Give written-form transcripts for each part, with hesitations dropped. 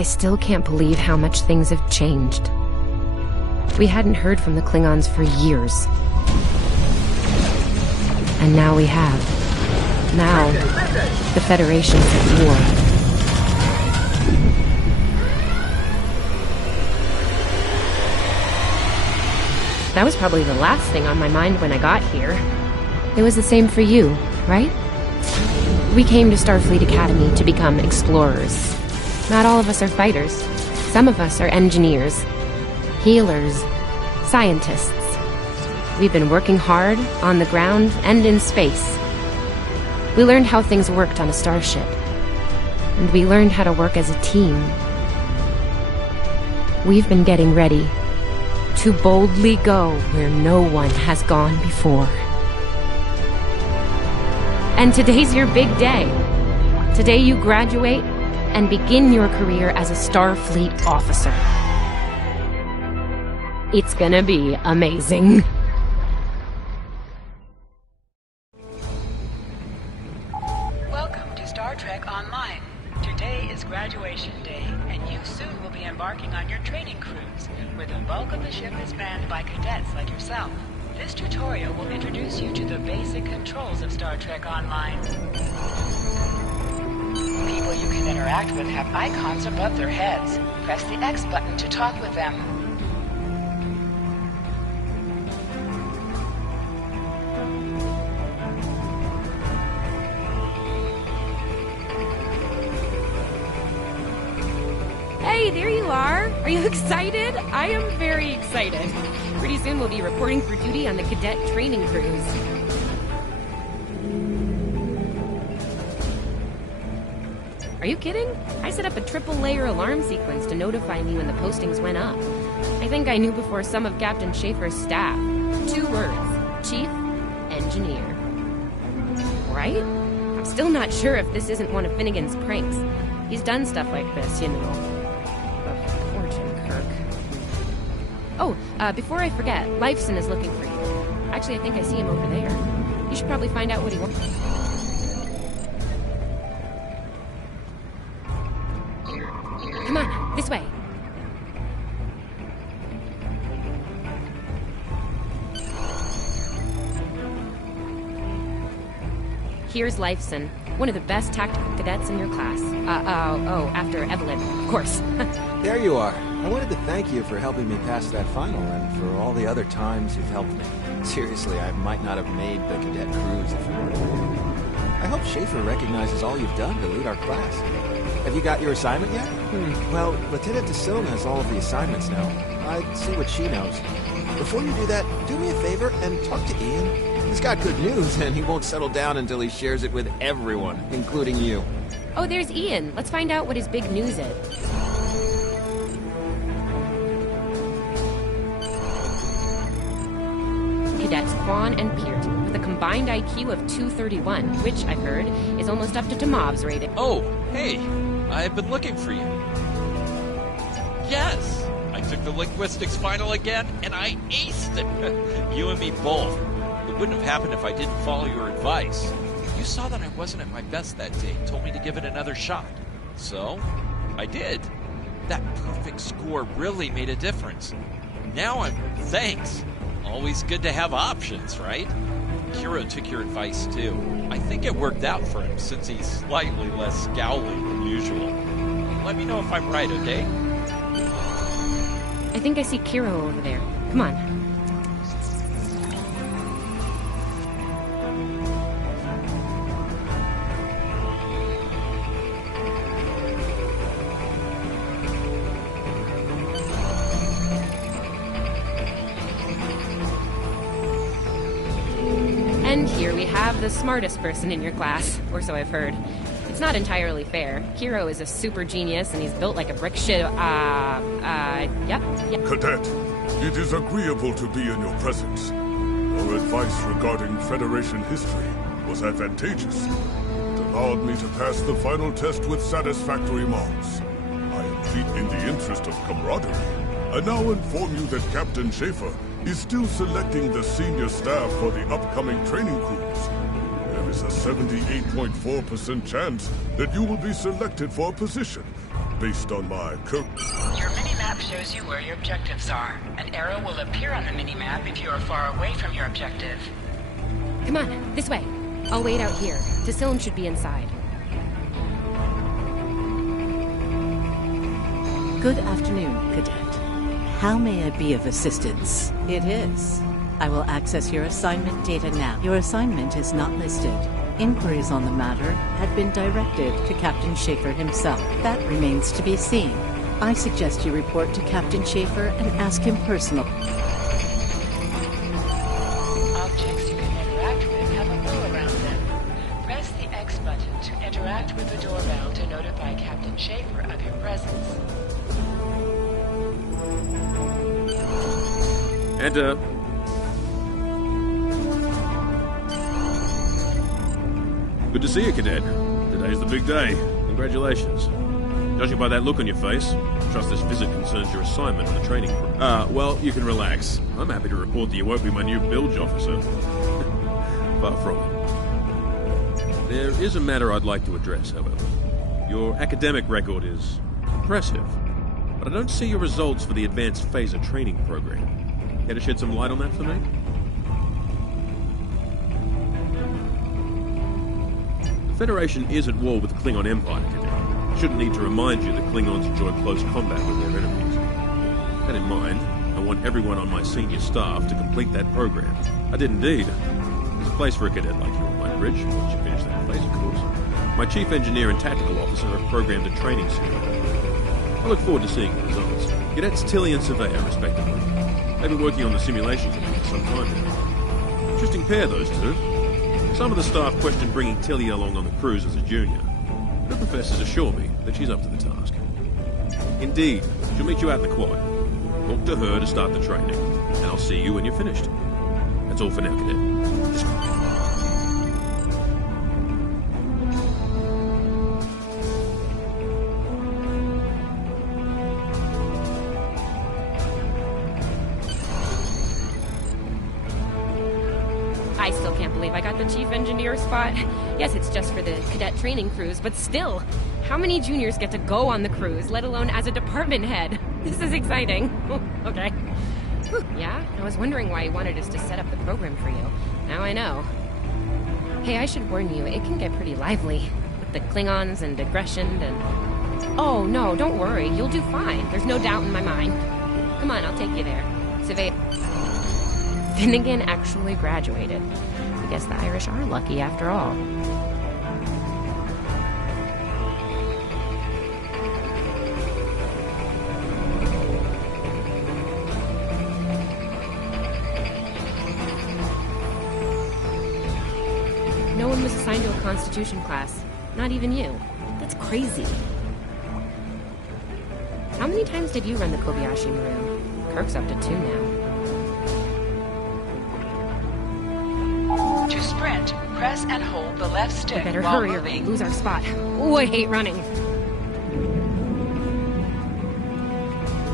I still can't believe how much things have changed. We hadn't heard from the Klingons for years. And now we have. Now, the Federation's at war. That was probably the last thing on my mind when I got here. It was the same for you, right? We came to Starfleet Academy to become explorers. Not all of us are fighters. Some of us are engineers, healers, scientists. We've been working hard on the ground and in space. We learned how things worked on a starship. And we learned how to work as a team. We've been getting ready to boldly go where no one has gone before. And today's your big day. Today you graduate and begin your career as a Starfleet officer. It's gonna be amazing. Welcome to Star Trek Online. Today is graduation day, and you soon will be embarking on your training cruise, where the bulk of the ship is manned by cadets like yourself. This tutorial will introduce you to the basic controls of Star Trek Online. People you can interact with have icons above their heads. Press the X button to talk with them. Hey, there you are! Are you excited? I am very excited. Pretty soon we'll be reporting for duty on the cadet training cruise. Are you kidding? I set up a triple-layer alarm sequence to notify me when the postings went up. I think I knew before some of Captain Schaefer's staff. 2 words. Chief Engineer. Right? I'm still not sure if this isn't one of Finnegan's pranks. He's done stuff like this, you know. Oh, before I forget, Lifeson is looking for you. Actually, I think I see him over there. You should probably find out what he wants. Come on, this way. Here's Lifeson, one of the best tactical cadets in your class. After Evelyn, of course. There you are. I wanted to thank you for helping me pass that final and for all the other times you've helped me. Seriously, I might not have made the cadet cruise if it weren't for you. I hope Schaefer recognizes all you've done to lead our class. Have you got your assignment yet? Well, Lieutenant DeSilna has all of the assignments now. I'd see what she knows. Before you do that, do me a favor and talk to Ian. He's got good news, and he won't settle down until he shares it with everyone, including you. Oh, there's Ian. Let's find out what his big news is. Cadets Quan and Peart, with a combined IQ of 231, which, I've heard, is almost up to Tomov's rating. Oh, hey, I've been looking for you. Yes, I took the linguistics final again, and I aced it. You and me both. It wouldn't have happened if I didn't follow your advice. You saw that I wasn't at my best that day and told me to give it another shot. So, I did. That perfect score really made a difference. Now thanks. Always good to have options, right? Kiro took your advice, too. I think it worked out for him, since he's slightly less scowly than usual. Let me know if I'm right, okay? I think I see Kiro over there. Come on. And here we have the smartest person in your class, or so I've heard. It's not entirely fair. Kiro is a super genius, and he's built like a brick shit. Yep. Cadet, it is agreeable to be in your presence. Your advice regarding Federation history was advantageous. It allowed me to pass the final test with satisfactory marks. I am in the interest of camaraderie. I now inform you that Captain Schaefer is still selecting the senior staff for the upcoming training cruise. There is a 78.4% chance that you will be selected for a position. based on my Your mini-map shows you where your objectives are. An arrow will appear on the mini-map if you are far away from your objective. Come on, this way. I'll wait out here. Tacillion should be inside. Good afternoon, Cadet. How may I be of assistance? It is. I will access your assignment data now. Your assignment is not listed. Inquiries on the matter had been directed to Captain Schaefer himself. That remains to be seen. I suggest you report to Captain Schaefer and ask him personally. Objects you can interact with have a bow around them. Press the X button to interact with the doorbell to notify Captain Schaefer of your presence. Enter. Good to see you, Cadet. Today's the big day. Congratulations. Judging by that look on your face, I trust this visit concerns your assignment on the training crew. Well, you can relax. I'm happy to report that you won't be my new bilge officer. Far from it. There is a matter I'd like to address, however. Your academic record is impressive, but I don't see your results for the advanced phaser training program. Care to shed some light on that for me? The Federation is at war with the Klingon Empire, Cadet. Shouldn't need to remind you that Klingons enjoy close combat with their enemies. That in mind, I want everyone on my senior staff to complete that program. I did indeed. There's a place for a cadet like you on my bridge, once you finish that phase, of course. My chief engineer and tactical officer have programmed a training simulator. I look forward to seeing the results. Cadets Tilly and Surveyor, respectively. They've been working on the simulation for me for some time now. Interesting pair, those two. Some of the staff question bringing Tilly along on the cruise as a junior. The professors assure me that she's up to the task. Indeed, she'll meet you out in the quad. Talk to her to start the training, and I'll see you when you're finished. That's all for now, Cadet. I still can't believe I got the chief engineer spot. Yes, it's just for the cadet training cruise, but still, how many juniors get to go on the cruise, let alone as a department head? This is exciting. Okay. Yeah, I was wondering why you wanted us to set up the program for you. Now I know. Hey, I should warn you, it can get pretty lively. With the Klingons and aggression and... Oh, no, don't worry. You'll do fine. There's no doubt in my mind. Come on, I'll take you there. Survey... Finnegan actually graduated. I guess the Irish are lucky after all. No one was assigned to a Constitution class. Not even you. That's crazy. How many times did you run the Kobayashi Maru? Kirk's up to 2 now. To sprint, press and hold the left stick We better while hurry or moving. we'll lose our spot. Ooh, I hate running.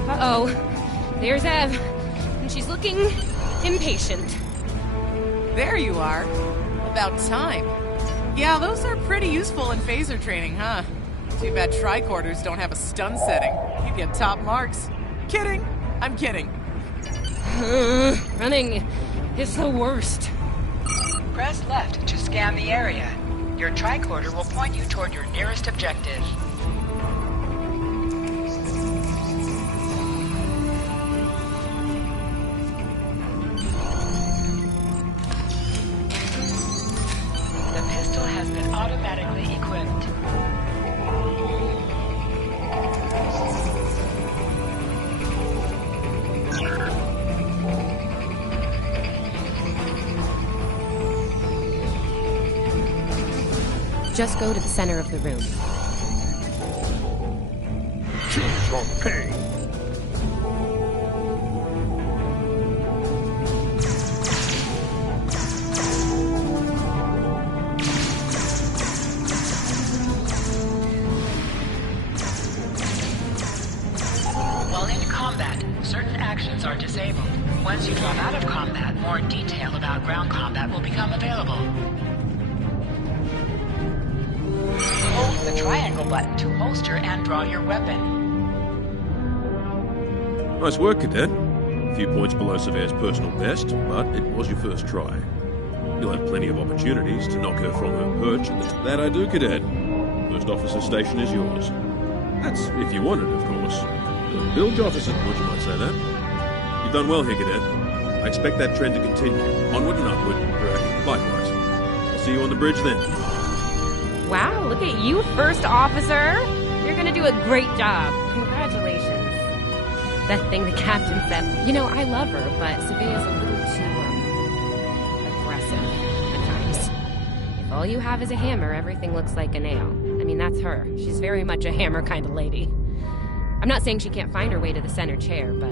Uh-oh. There's Ev. And she's looking impatient. There you are. About time. Yeah, those are pretty useful in phaser training, huh? Too bad tricorders don't have a stun setting. You'd get top marks. Kidding. I'm kidding. Running is the worst. Press left to scan the area. Your tricorder will point you toward your nearest objective. The pistol has been automatically equipped. Just go to the center of the room. Choose your pain. While in combat, certain actions are disabled. Once you drop out of combat, more detail about ground combat will become available. Hold the triangle button to holster and draw your weapon. Nice work, Cadet. A few points below Surveyor's personal best, but it was your first try. You'll have plenty of opportunities to knock her from her perch. That I do, Cadet. First officer station is yours. That's if you want it, of course. The bilge officer's point, you might say that. You've done well here, Cadet. I expect that trend to continue. Onward and upward. Likewise. I'll see you on the bridge then. Wow, look at you, First Officer! You're gonna do a great job. Congratulations. That thing the captain said, you know, I love her, but Savea's a little too, aggressive at times. If all you have is a hammer, everything looks like a nail. I mean, that's her. She's very much a hammer kind of lady. I'm not saying she can't find her way to the center chair, but...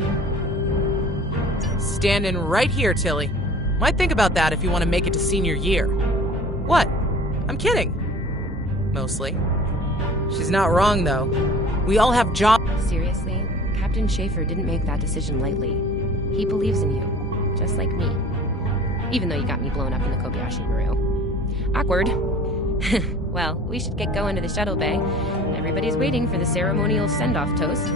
Standing right here, Tilly. Might think about that if you want to make it to senior year. What? I'm kidding. Mostly. She's not wrong, though. We all have jobs. Seriously, Captain Schaefer didn't make that decision lightly. He believes in you, just like me. Even though you got me blown up in the Kobayashi Maru. Awkward. Well, we should get going to the shuttle bay. Everybody's waiting for the ceremonial send-off toast.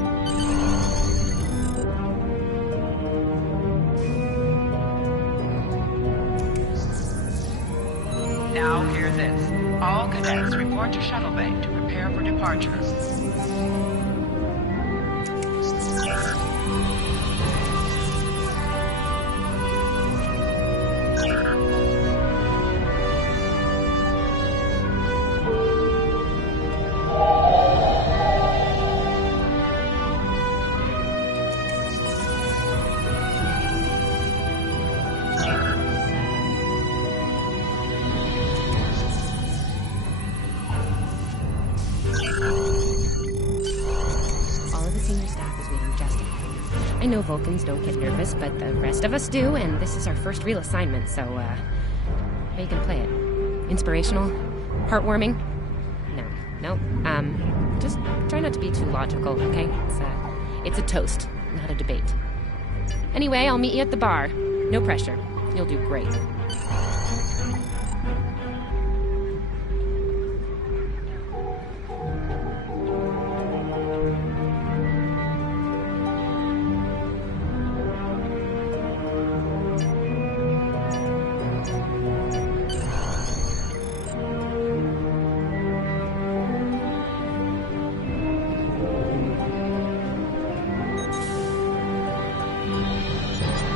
Now hear this. All cadets report to shuttle bay to prepare for departure. I know Vulcans don't get nervous, but the rest of us do, and this is our first real assignment, so, how you gonna play it? Inspirational? Heartwarming? No. Just try not to be too logical, okay? It's a toast, not a debate. Anyway, I'll meet you at the bar. No pressure. You'll do great.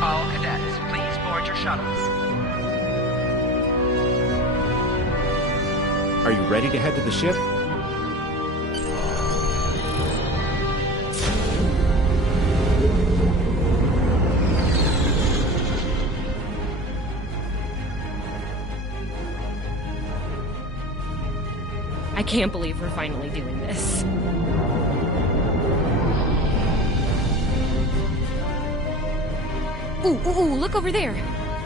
All cadets, please board your shuttles. Are you ready to head to the ship? I can't believe we're finally doing this. Ooh, look over there!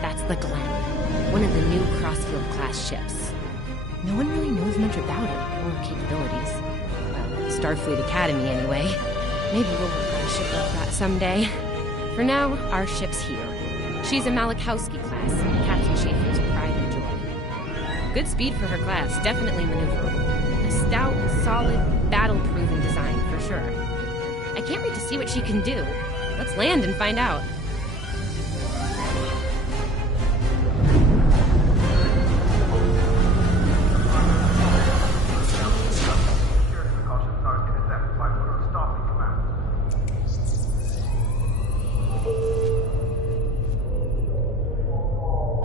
That's the Glen, one of the new Crossfield-class ships. No one really knows much about it, or her capabilities. Well, Starfleet Academy, anyway. Maybe we'll work on a ship like that someday. For now, our ship's here. She's a Malachowski class, Captain Schaefer's pride and joy. Good speed for her class, definitely maneuverable. A stout, solid, battle-proven design, for sure. I can't wait to see what she can do. Let's land and find out.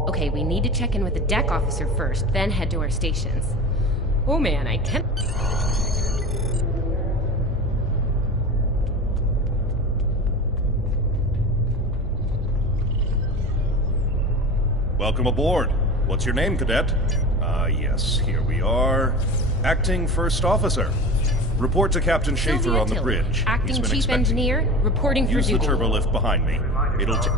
Okay, we need to check in with the deck officer first, then head to our stations. Oh man, I can't... Welcome aboard. What's your name, Cadet? Yes, here we are. Acting First Officer. Report to Captain Schaefer Sylvia on the Tilley, bridge. Acting He's been Chief expecting. Engineer, reporting for Use the duty. turbolift behind me. It'll take...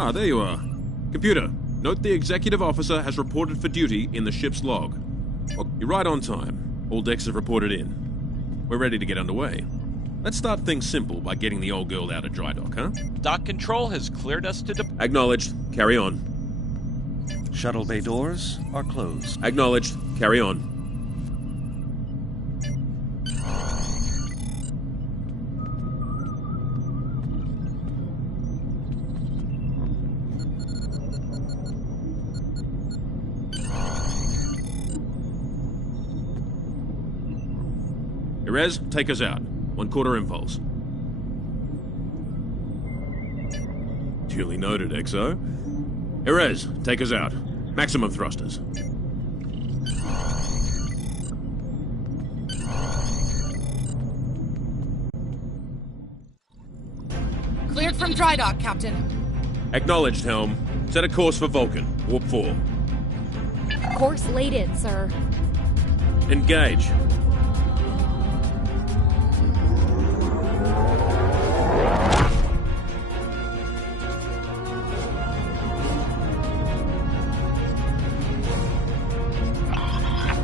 Ah, there you are. Computer, Note the executive officer has reported for duty in the ship's log. You're right on time. All decks have reported in. We're ready to get underway. Let's start things simple by getting the old girl out of dry dock, huh? Dock control has cleared us to Acknowledged. Carry on. Shuttle bay doors are closed. Acknowledged. Carry on. Erez, take us out. 1/4 impulse. Duly noted, XO. Erez, take us out. Maximum thrusters. Cleared from dry dock, Captain. Acknowledged, Helm. Set a course for Vulcan. Warp 4. Course laid in, sir. Engage.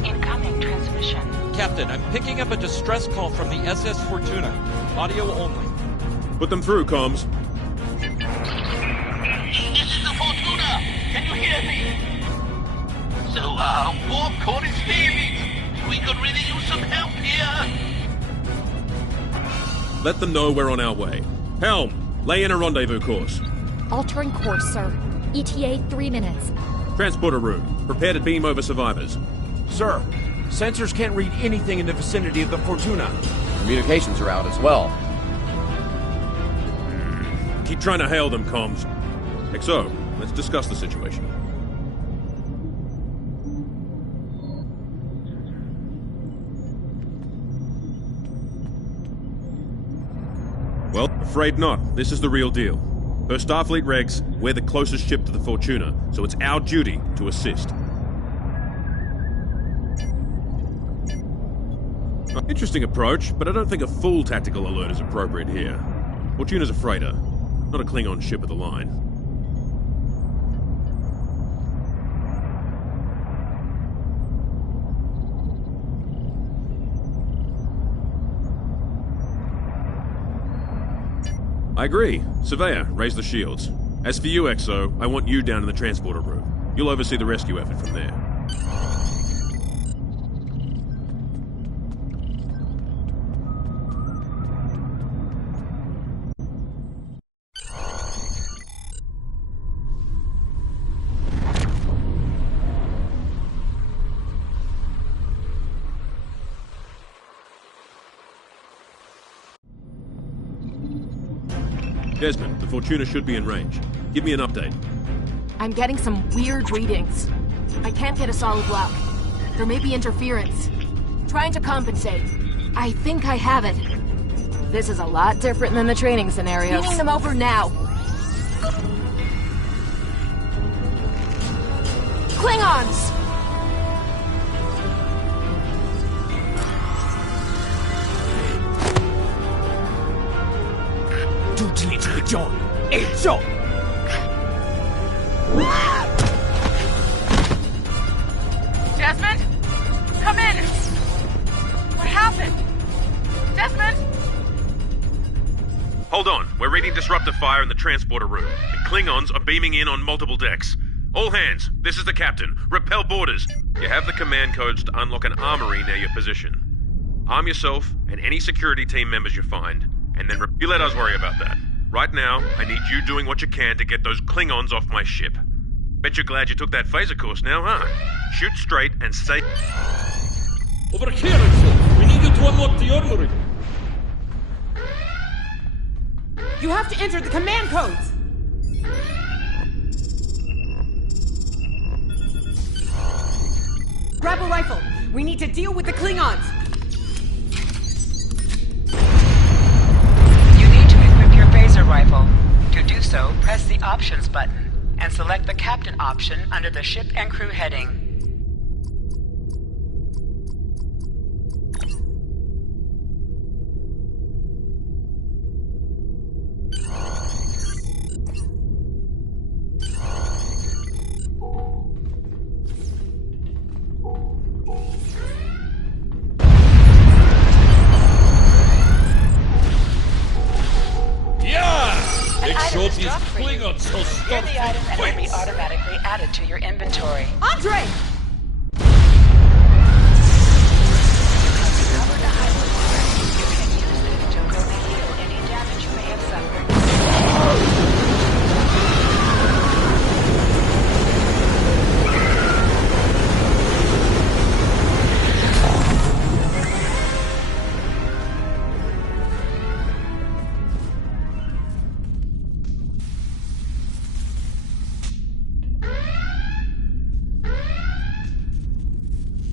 Incoming transmission. Captain, I'm picking up a distress call from the SS Fortuna. Audio only. Put them through, comms. This is the Fortuna! Can you hear me? So, warp core is failing. We could really use some help here. Let them know we're on our way. Helm, lay in a rendezvous course. Altering course, sir. ETA 3 minutes. Transporter room. Prepare to beam over survivors. Sir, sensors can't read anything in the vicinity of the Fortuna. Communications are out as well. Keep trying to hail them, comms. XO, let's discuss the situation. Well, afraid not. This is the real deal. Per Starfleet regs, we're the closest ship to the Fortuna, so it's our duty to assist. Interesting approach, but I don't think a full tactical alert is appropriate here. Fortuna's a freighter, not a Klingon ship of the line. I agree. Surveyor, raise the shields. As for you, XO, I want you down in the transporter room. You'll oversee the rescue effort from there. Desmond, the Fortuna should be in range. Give me an update. I'm getting some weird readings. I can't get a solid lock. There may be interference. Trying to compensate. I think I have it. This is a lot different than the training scenarios. Beaming them over now. Klingons! Desmond? Come in! What happened? Desmond? Hold on. We're reading disruptive fire in the transporter room. The Klingons are beaming in on multiple decks. All hands, this is the captain. Repel boarders. You have the command codes to unlock an armory near your position. Arm yourself and any security team members you find, and then you let us worry about that. Right now, I need you doing what you can to get those Klingons off my ship. Bet you're glad you took that phaser course now, huh? Shoot straight and stay... Over here, Axel. We need you to unlock the armory. You have to enter the command codes! Grab a rifle. We need to deal with the Klingons. You need to equip your phaser rifle. To do so, press the Options button and select the Captain option under the Ship and Crew heading. thought is these dropped for you. Klingons so Hear the item and it will be quick. automatically added to your inventory. Andre! Recover the hyperwire. You can use it to quickly heal any damage you may have suffered.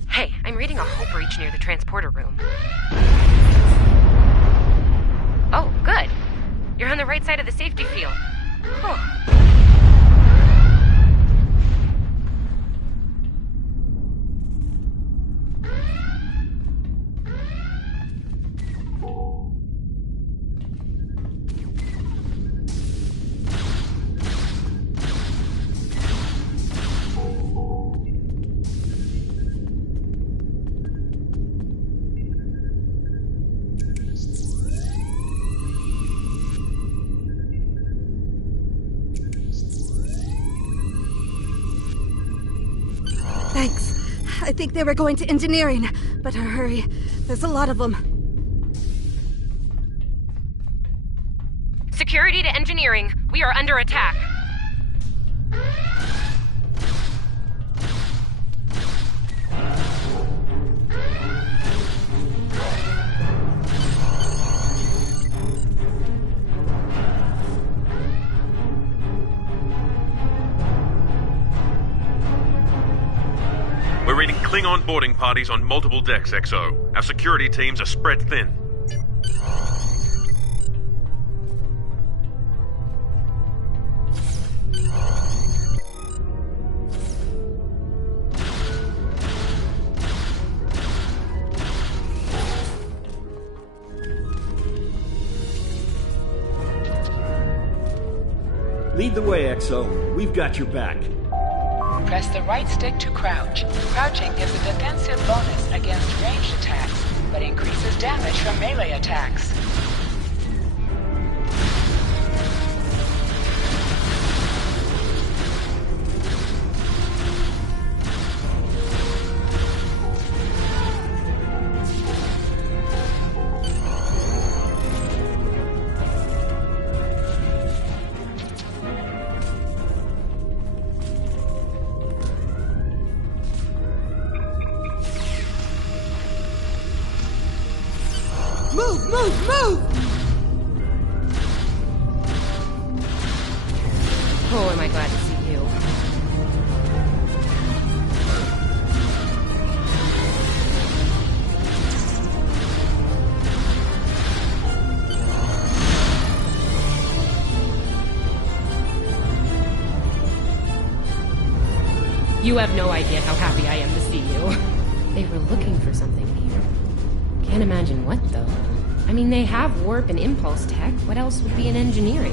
Hey, I'm reading a hope breach near the transporter room. Oh, good. You're on the right side of the safety field. Huh. Thanks. I think they were going to engineering. Better hurry. There's a lot of them. Security to engineering. We are under attack. We're reading Klingon boarding parties on multiple decks, XO. Our security teams are spread thin. Lead the way, XO. We've got your back. Press the right stick to crouch. Crouching gives a defensive bonus against ranged attacks, but increases damage from melee attacks. Move, move, move! Oh, am I glad to see you. You have no idea how happy I am to see you. They were looking for something here. Can't imagine what, though. I mean, they have warp and impulse tech. What else would be in engineering?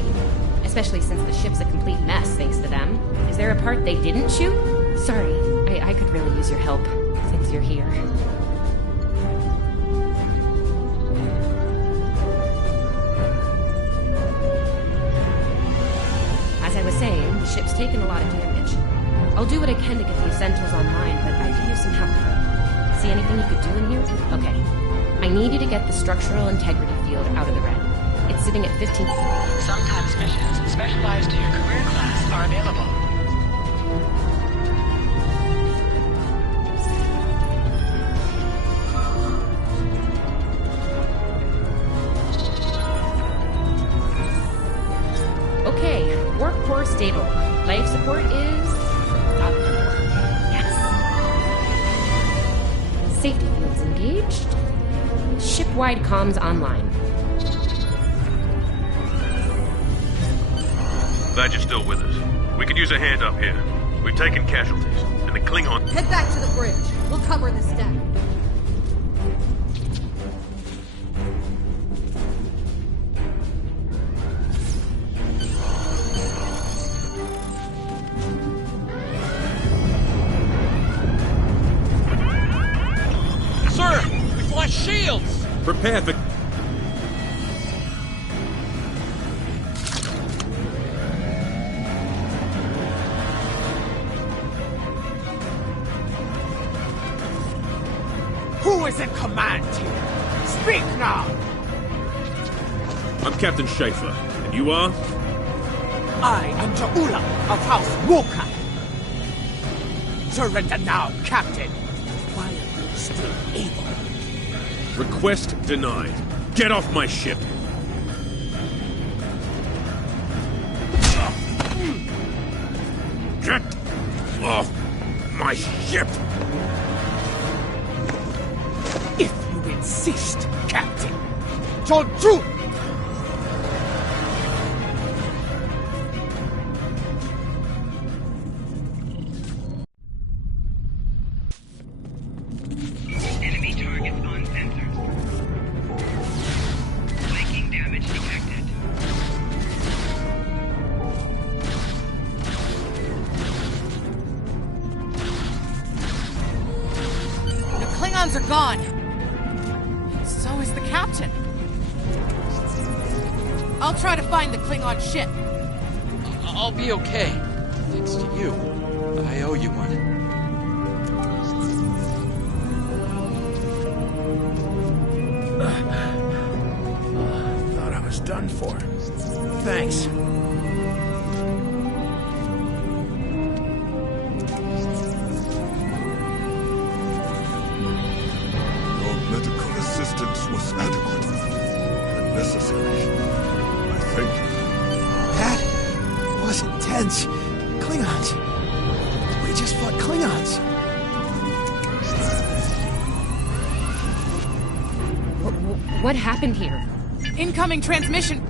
Especially since the ship's a complete mess, thanks to them. Is there a part they didn't shoot? Sorry, I could really use your help, since you're here. As I was saying, the ship's taken a lot of damage. I'll do what I can to get the essentials online, but I could use some help. See anything you could do in here? Okay. I need you to get the structural integrity field out of the red. It's sitting at 15. Sometimes missions specialized to your career class are available. Okay, warp core stable. Life support is up. Yes. Safety fields engaged. Ship-wide comms online. Glad you're still with us. We could use a hand up here. We've taken casualties, and the Klingon... Head back to the bridge. We'll cover this deck. Sir, we've lost shields! Prepare for... here? Speak now! I'm Captain Schaefer, and you are? I am Jaula of House Woka. Surrender now, Captain, while you're still able. Request denied. Get off my ship! Get off my ship! If you insist, Captain. Joju! Enemy targets on sensors. Flanking damage detected. The Klingons are gone. So is the captain. I'll try to find the Klingon ship. I'll be okay. Thanks to you. I owe you one. Thought I was done for. Thanks. Your medical assistance was adequate and necessary. I thank you. That was intense. Klingons. We just fought Klingons. What happened here? Incoming transmission.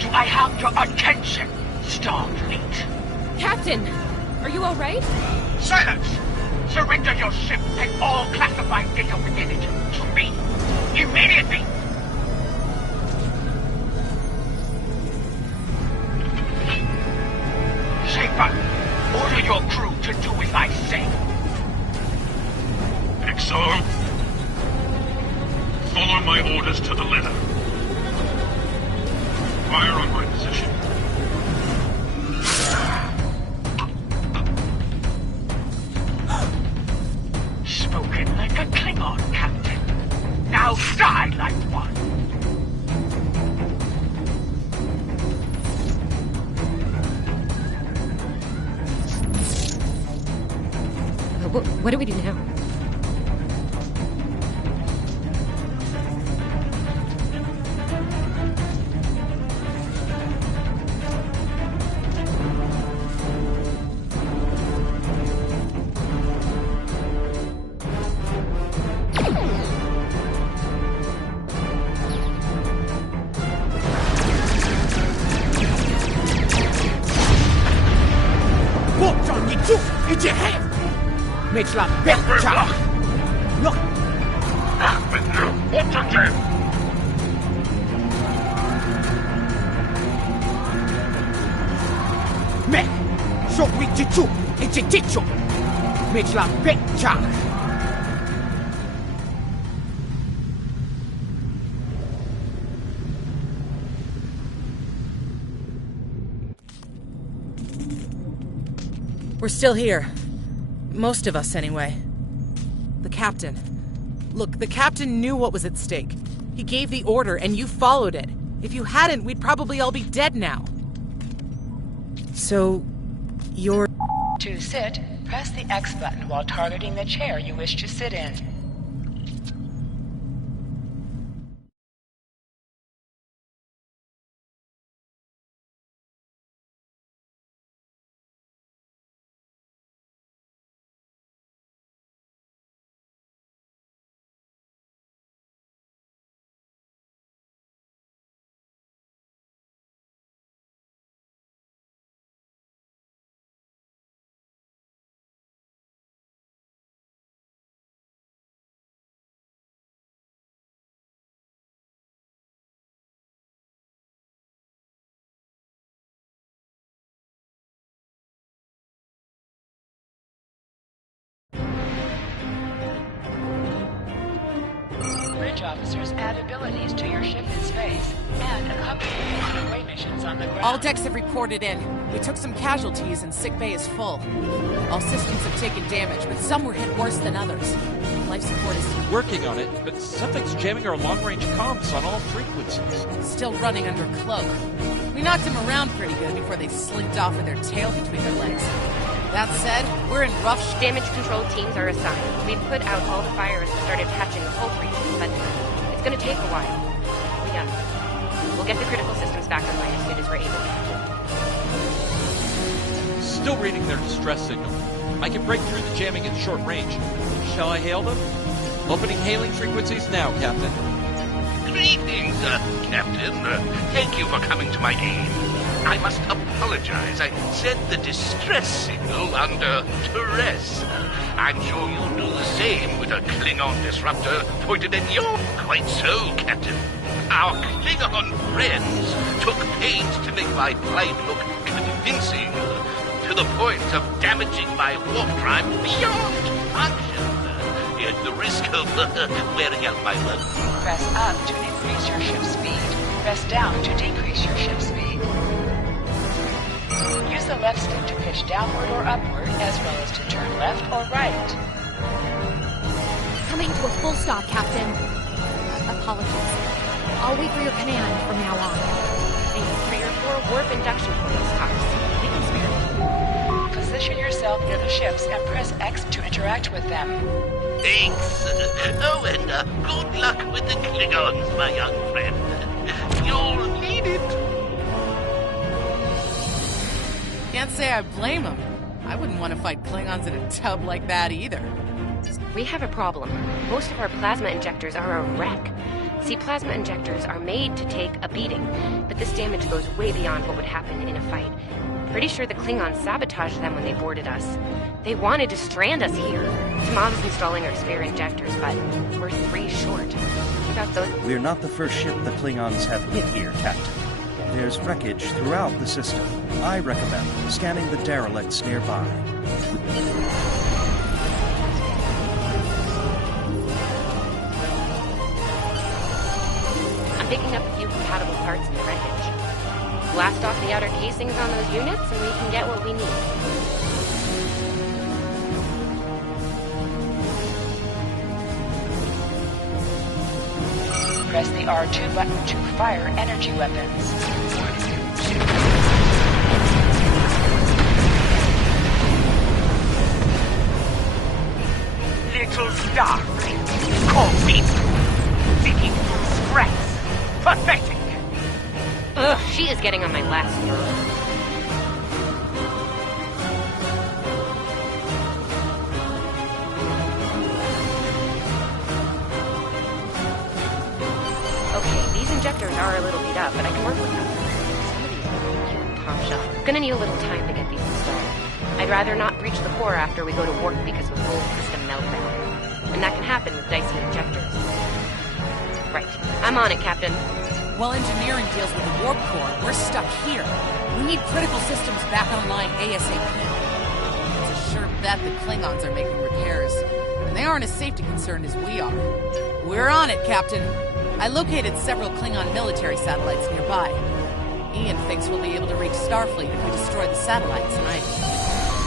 Do I have your attention, Starfleet? Captain, are you all right? Silence! Surrender your ship and all classified data within it to me. Immediately! Schaefer, order your crew to do as I say. Exar, follow my orders to the letter. Fire on my position. Spoken like a Klingon, Captain. Now die like one. What do we do now? Mitch la becca! Look! What again? Me! So we chichu! It's a chichu! Mitch la becca! We're still here. Most of us, anyway. The captain. Look, the captain knew what was at stake. He gave the order, and you followed it. If you hadn't, we'd probably all be dead now. So, you're... To sit, press the X button while targeting the chair you wish to sit in. officers add abilities to your ship in space and accompany you on away missions on the ground. All decks have reported in. We took some casualties and sick bay is full. All systems have taken damage, but some were hit worse than others. Life support is Working on it, but something's jamming our long-range comms on all frequencies. still running under cloak. We knocked them around pretty good before they slinked off with their tail between their legs. That said, we're in rough Damage control teams are assigned. We've put out all the fires and started patching the whole region, but it's gonna take a while. We'll get the critical systems back online as soon as we're able to. Still reading their distress signal. I can break through the jamming at short range. Shall I hail them? Opening hailing frequencies now, Captain. Greetings, Captain. Thank you for coming to my aid. I must apologize. I sent the distress signal under duress. I'm sure you'll do the same with a Klingon disruptor pointed at your... Quite so, Captain. Our Klingon friends took pains to make my flight look convincing, to the point of damaging my warp drive beyond function, at the risk of wearing out my weapon. Press up to increase your ship speed. Press down to decrease your ship speed. Use the left stick to pitch downward or upward, as well as to turn left or right. Coming to a full stop, Captain. Apologies. I'll wait for your command from now on. Thank you for your 4 warp induction portals, Cox. We can spare you. Position yourself near the ships and press X to interact with them. Thanks. Oh, and good luck with the Klingons, my young friend. You'll need it. Can't say I blame them. I wouldn't want to fight Klingons in a tub like that either. We have a problem. Most of our plasma injectors are a wreck. See, plasma injectors are made to take a beating, but this damage goes way beyond what would happen in a fight. Pretty sure the Klingons sabotaged them when they boarded us. They wanted to strand us here. Tamav's installing our spare injectors, but we're 3 short. We got those... We're not the first ship the Klingons have hit here, Captain. There's wreckage throughout the system. I recommend scanning the derelicts nearby. I'm picking up a few compatible parts in the wreckage. Blast off the outer casings on those units, and we can get what we need. Press the R2 button to fire energy weapons. Little Startrek, complete, digging through scraps. Pathetic. Ugh, she is getting on my last nerve. Okay, these injectors are a little beat up, but I can work with them. Some of these are top shelf. Gonna need a little time to get these installed. I'd rather not breach the core after we go to warp because of full system meltdown. And that can happen with dicey injectors. Right. I'm on it, Captain. While engineering deals with the warp core, we're stuck here. We need critical systems back online ASAP. It's a sure bet the Klingons are making repairs, and they aren't as safety concerned as we are. We're on it, Captain. I located several Klingon military satellites nearby. Ian thinks we'll be able to reach Starfleet if we destroy the satellites, and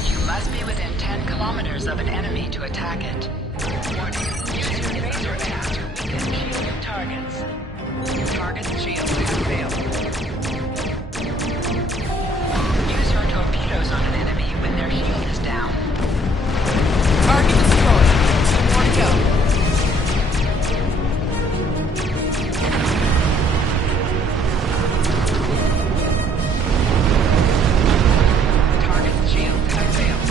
You must be within 10 kilometers of an enemy to attack it. Warning. Use your laser attack to weaken shielded targets. Target's shield has failed. Use your torpedoes on an enemy when their shield is down. Target destroyed. 2 more to go. Target's shield has failed.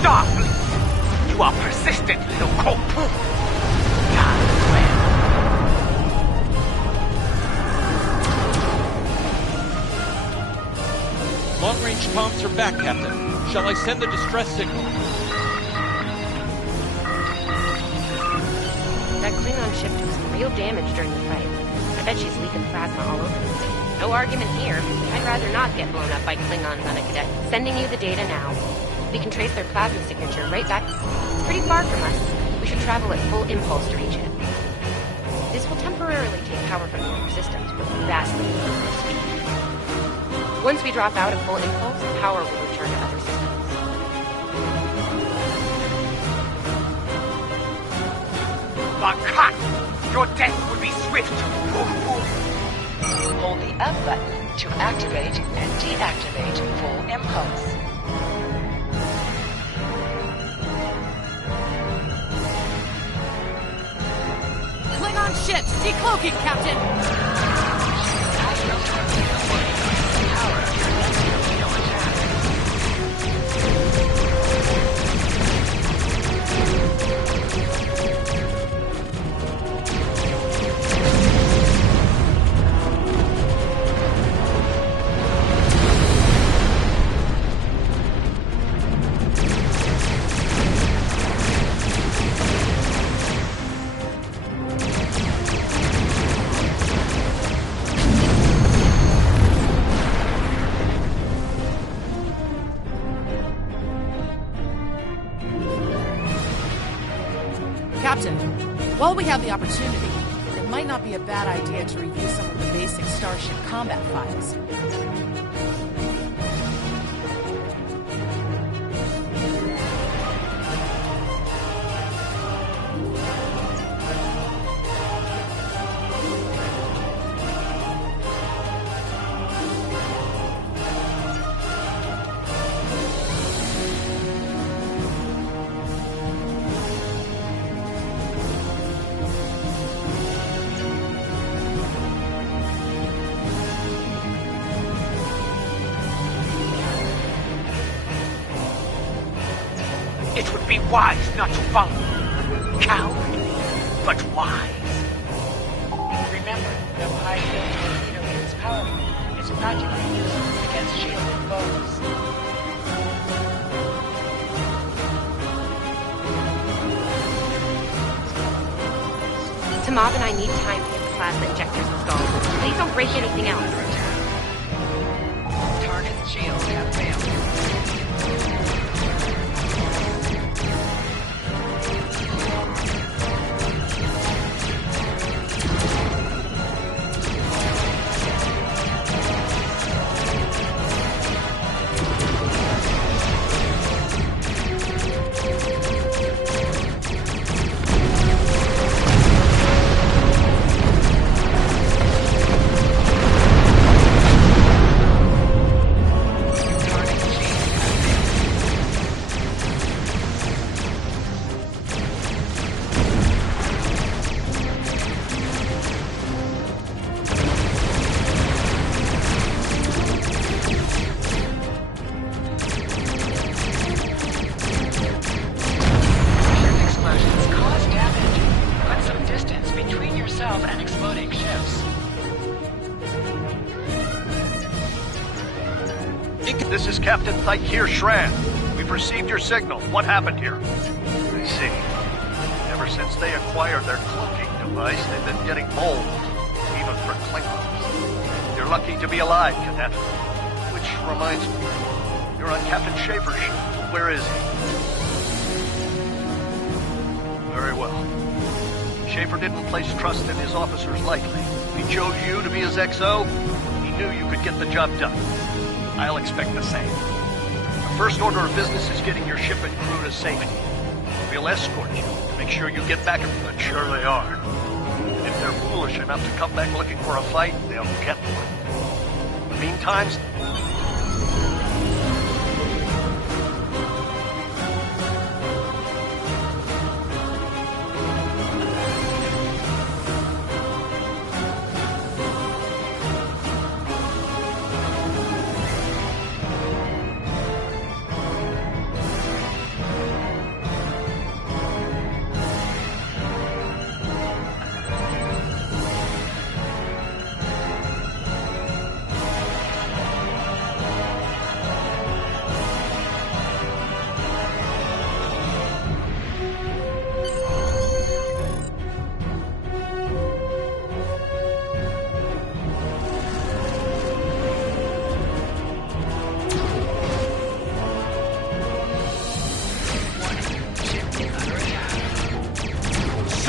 Starfleet, you are persistent, little cold-poo. Long-range comms are back, Captain. Shall I send the distress signal? That Klingon ship took some real damage during the fight. I bet she's leaking plasma all over the place. No argument here. I'd rather not get blown up by Klingons on a cadet. Sending you the data now. We can trace their plasma signature right back. pretty far from us. We should travel at full impulse to reach it. This will temporarily take power from your systems, but vastly improve our speed. Once we drop out of full impulse, power will return to other systems. Cut! Your death will be swift! Hold the up button to activate and deactivate full impulse. Klingon ships decloaking, Captain! Captain, while we have the opportunity, it might not be a bad idea to review some of the basic Starship combat files. It would be wise not to follow. Cowardly, but wise. Remember, the high-field torpedo is powerful. It's practically useless against shielded foes. Tamab and I need time to get the plasma injectors installed. Please don't break anything else. Target's shields have failed. And exploding ships. This is Captain Thykir Shran. We've received your signal. What happened here? I see. Ever since they acquired their cloaking device, they've been getting bold, even for Klingons. You're lucky to be alive, Cadet. Which reminds me, you're on Captain Schaefer's ship. Where is he? Very well. Schaefer didn't place trust in his officers lightly. He chose you to be his XO. He knew you could get the job done. I'll expect the same. The first order of business is getting your ship and crew to safety. We'll escort you to make sure you get back. But sure they are. And if they're foolish enough to come back looking for a fight, they'll get one. In the meantime,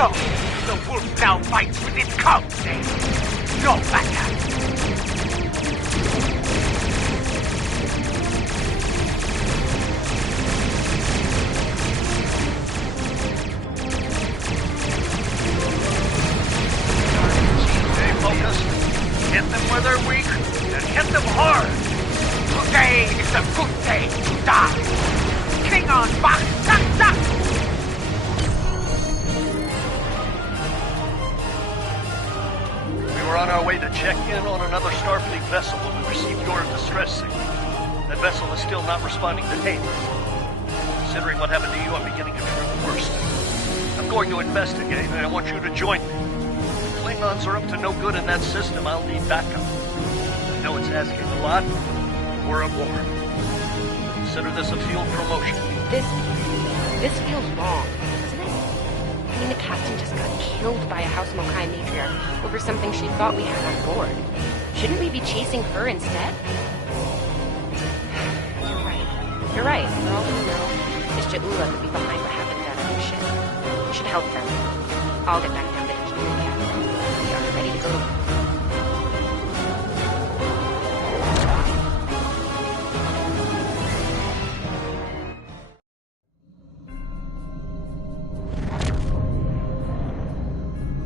So, the wolf now fights with its cubs, eh? No matter. Stay focused. Hit them where they're weak, and hit them hard. Today is a good day to die. Klingon back, We were on our way to check in on another Starfleet vessel when we received your distress signal. That vessel is still not responding to hail. Considering what happened to you, I'm beginning to fear the worst. I'm going to investigate, and I want you to join me. If the Klingons are up to no good in that system, I'll need backup. I know it's asking a lot. We're at war. Consider this a field promotion. This feels wrong, doesn't it? I mean, the captain just got killed by a House Mokai matriarch over something she thought we had on board. Shouldn't we be chasing her instead? You're right. For all we know, this Ja'ula could be behind what happened at our ship. We should help them. I'll get back down to engineering academy. We are ready to go.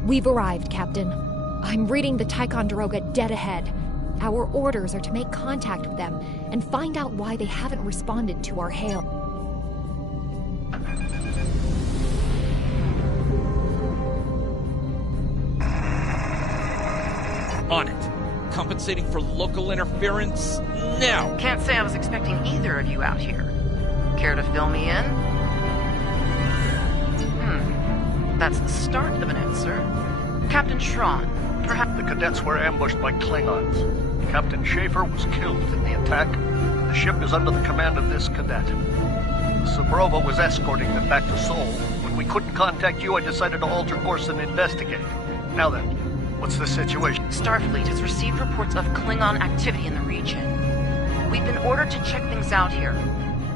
We've arrived, Captain. I'm reading the Ticonderoga dead ahead. Our orders are to make contact with them and find out why they haven't responded to our hail. On it. Compensating for local interference now. Can't say I was expecting either of you out here. Care to fill me in? That's the start of an answer. Captain Schron, perhaps... The cadets were ambushed by Klingons. Captain Schaefer was killed in the attack. The ship is under the command of this cadet. Sabrova was escorting them back to Seoul. When we couldn't contact you, I decided to alter course and investigate. Now then, what's the situation? Starfleet has received reports of Klingon activity in the region. We've been ordered to check things out here.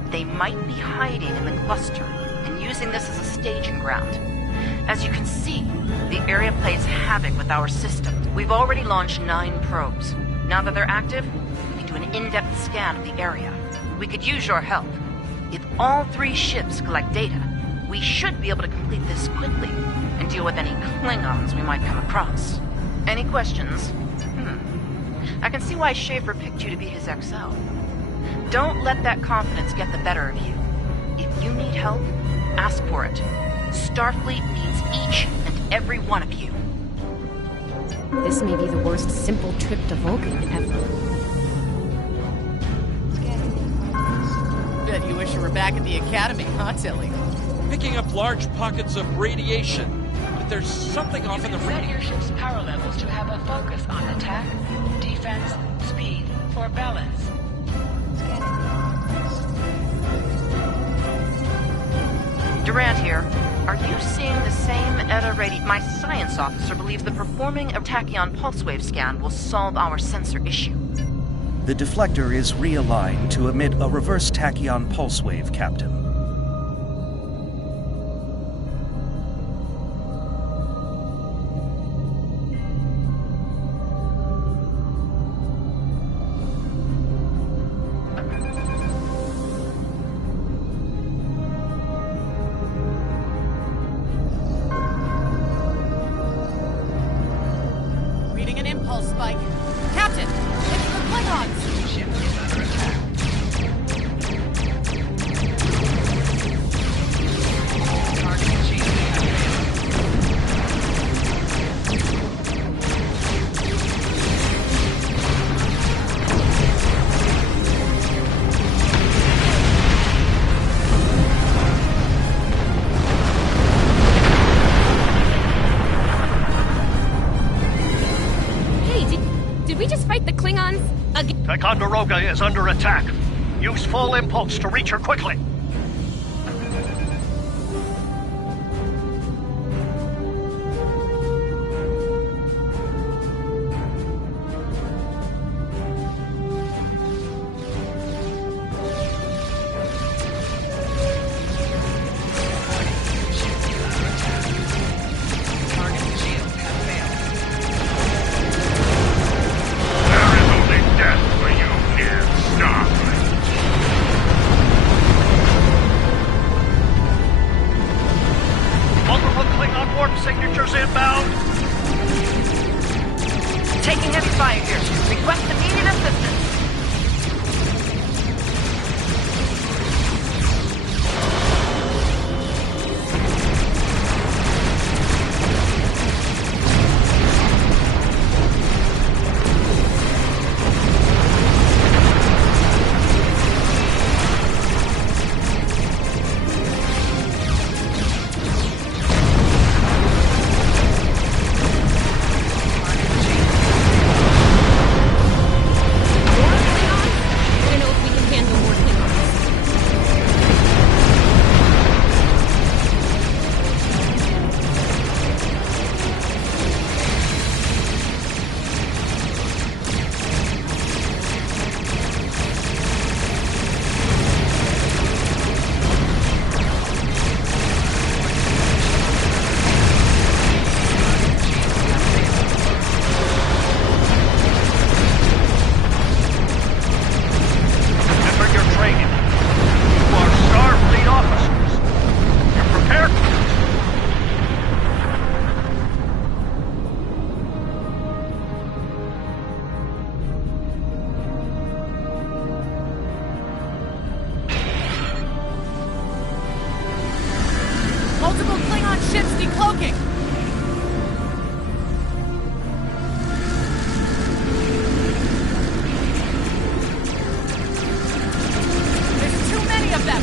They might be hiding in the cluster and using this as a staging ground. As you can see, the area plays havoc with our systems. We've already launched 9 probes. Now that they're active, we can do an in-depth scan of the area. We could use your help. If all 3 ships collect data, we should be able to complete this quickly and deal with any Klingons we might come across. Any questions? I can see why Schaefer picked you to be his XO. Don't let that confidence get the better of you. If you need help, ask for it. Starfleet needs each and every one of you. This may be the worst simple trip to Vulcan ever. Bet you wish you were back at the Academy, huh, Tilly? Picking up large pockets of radiation. But there's something off in the... Set your ship's power levels to have a focus on attack, defense, speed, or balance. Durant here. Are you seeing the same Eta My science officer believes that performing a tachyon pulse wave scan will solve our sensor issue. The deflector is realigned to emit a reverse tachyon pulse wave, Captain. Ticonderoga is under attack. Use full impulse to reach her quickly. Request immediate assistance. Multiple Klingon ships decloaking! There's too many of them!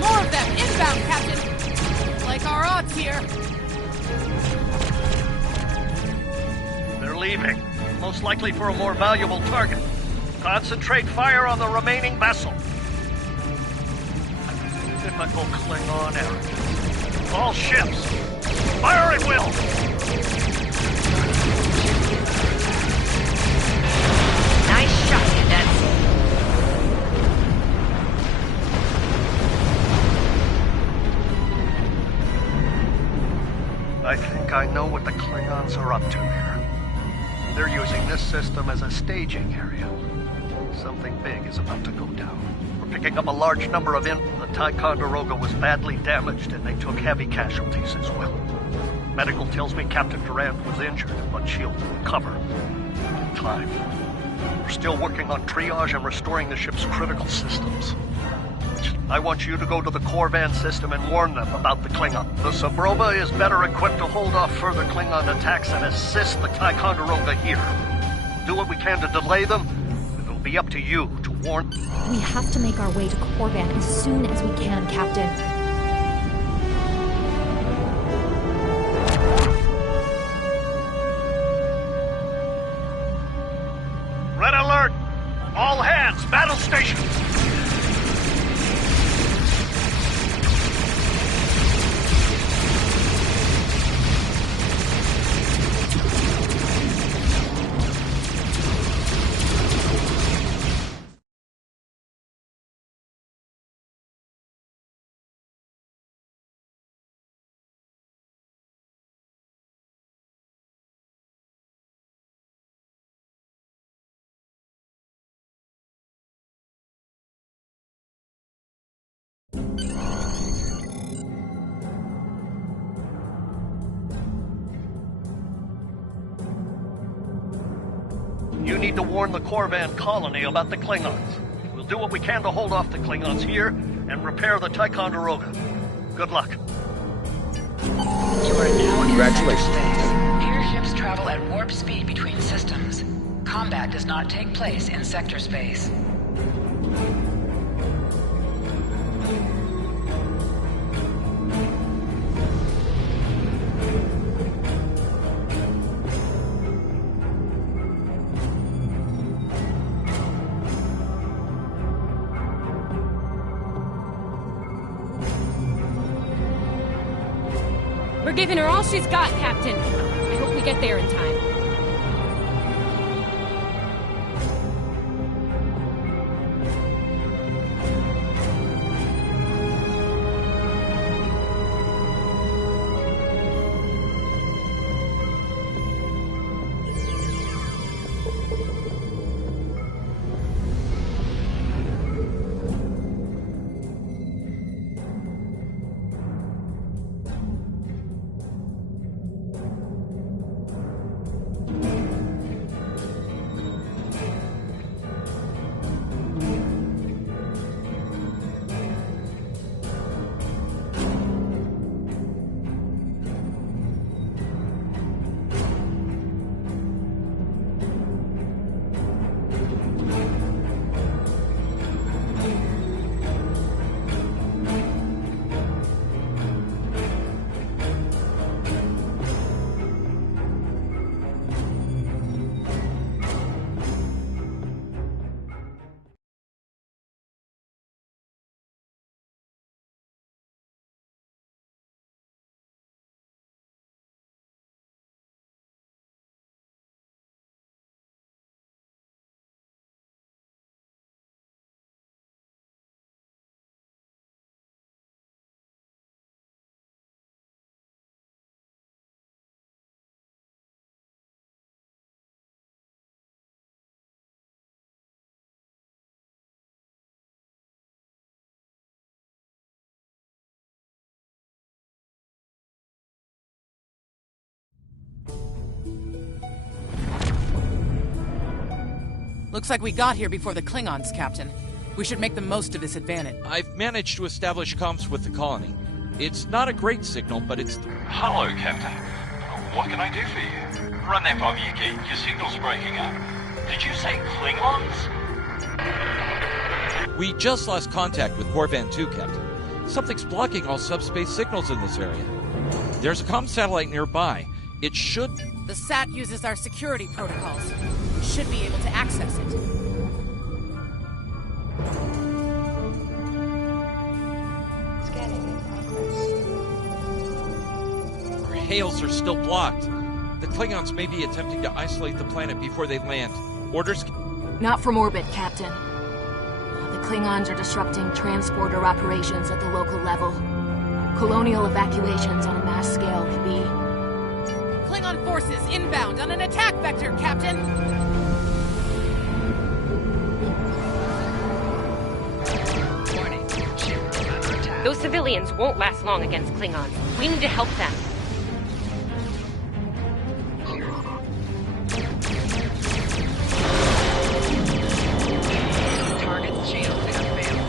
More of them! Inbound, Captain! Like our odds here. Leaving, most likely for a more valuable target. Concentrate fire on the remaining vessel. Typical Klingon arrogance. All ships, fire at will! Nice shot, cadets. I think I know what the Klingons are up to here. They're using this system as a staging area. Something big is about to go down. We're picking up a large number of The Ticonderoga was badly damaged and they took heavy casualties as well. Medical tells me Captain Durant was injured, but she'll recover in time. We're still working on triage and restoring the ship's critical systems. I want you to go to the Corvan system and warn them about the Klingon. The Sabroba is better equipped to hold off further Klingon attacks and assist the Ticonderoga here. Do what we can to delay them. It'll be up to you to warn. We have to make our way to Corvan as soon as we can, Captain. Red alert! All hands, battle stations! You need to warn the Corvan colony about the Klingons. We'll do what we can to hold off the Klingons here and repair the Ticonderoga. Good luck. You are now in sector space. Here ships travel at warp speed between systems. Combat does not take place in sector space. We're giving her all she's got, Captain. I hope we get there in time. Looks like we got here before the Klingons, Captain. We should make the most of this advantage. I've managed to establish comms with the colony. It's not a great signal, but it's... Hello, Captain. What can I do for you? Run that by me again. Your signal's breaking up. Did you say Klingons? We just lost contact with Corvan 2, Captain. Something's blocking all subspace signals in this area. There's a comm satellite nearby. It should... The SAT uses our security protocols. We should be able to access it. Our hails are still blocked. The Klingons may be attempting to isolate the planet before they land. Orders? Not from orbit, Captain. The Klingons are disrupting transporter operations at the local level. Colonial evacuations on a mass scale could be... Klingon forces inbound on an attack vector, Captain! Those civilians won't last long against Klingons. We need to help them. Target shields have failed.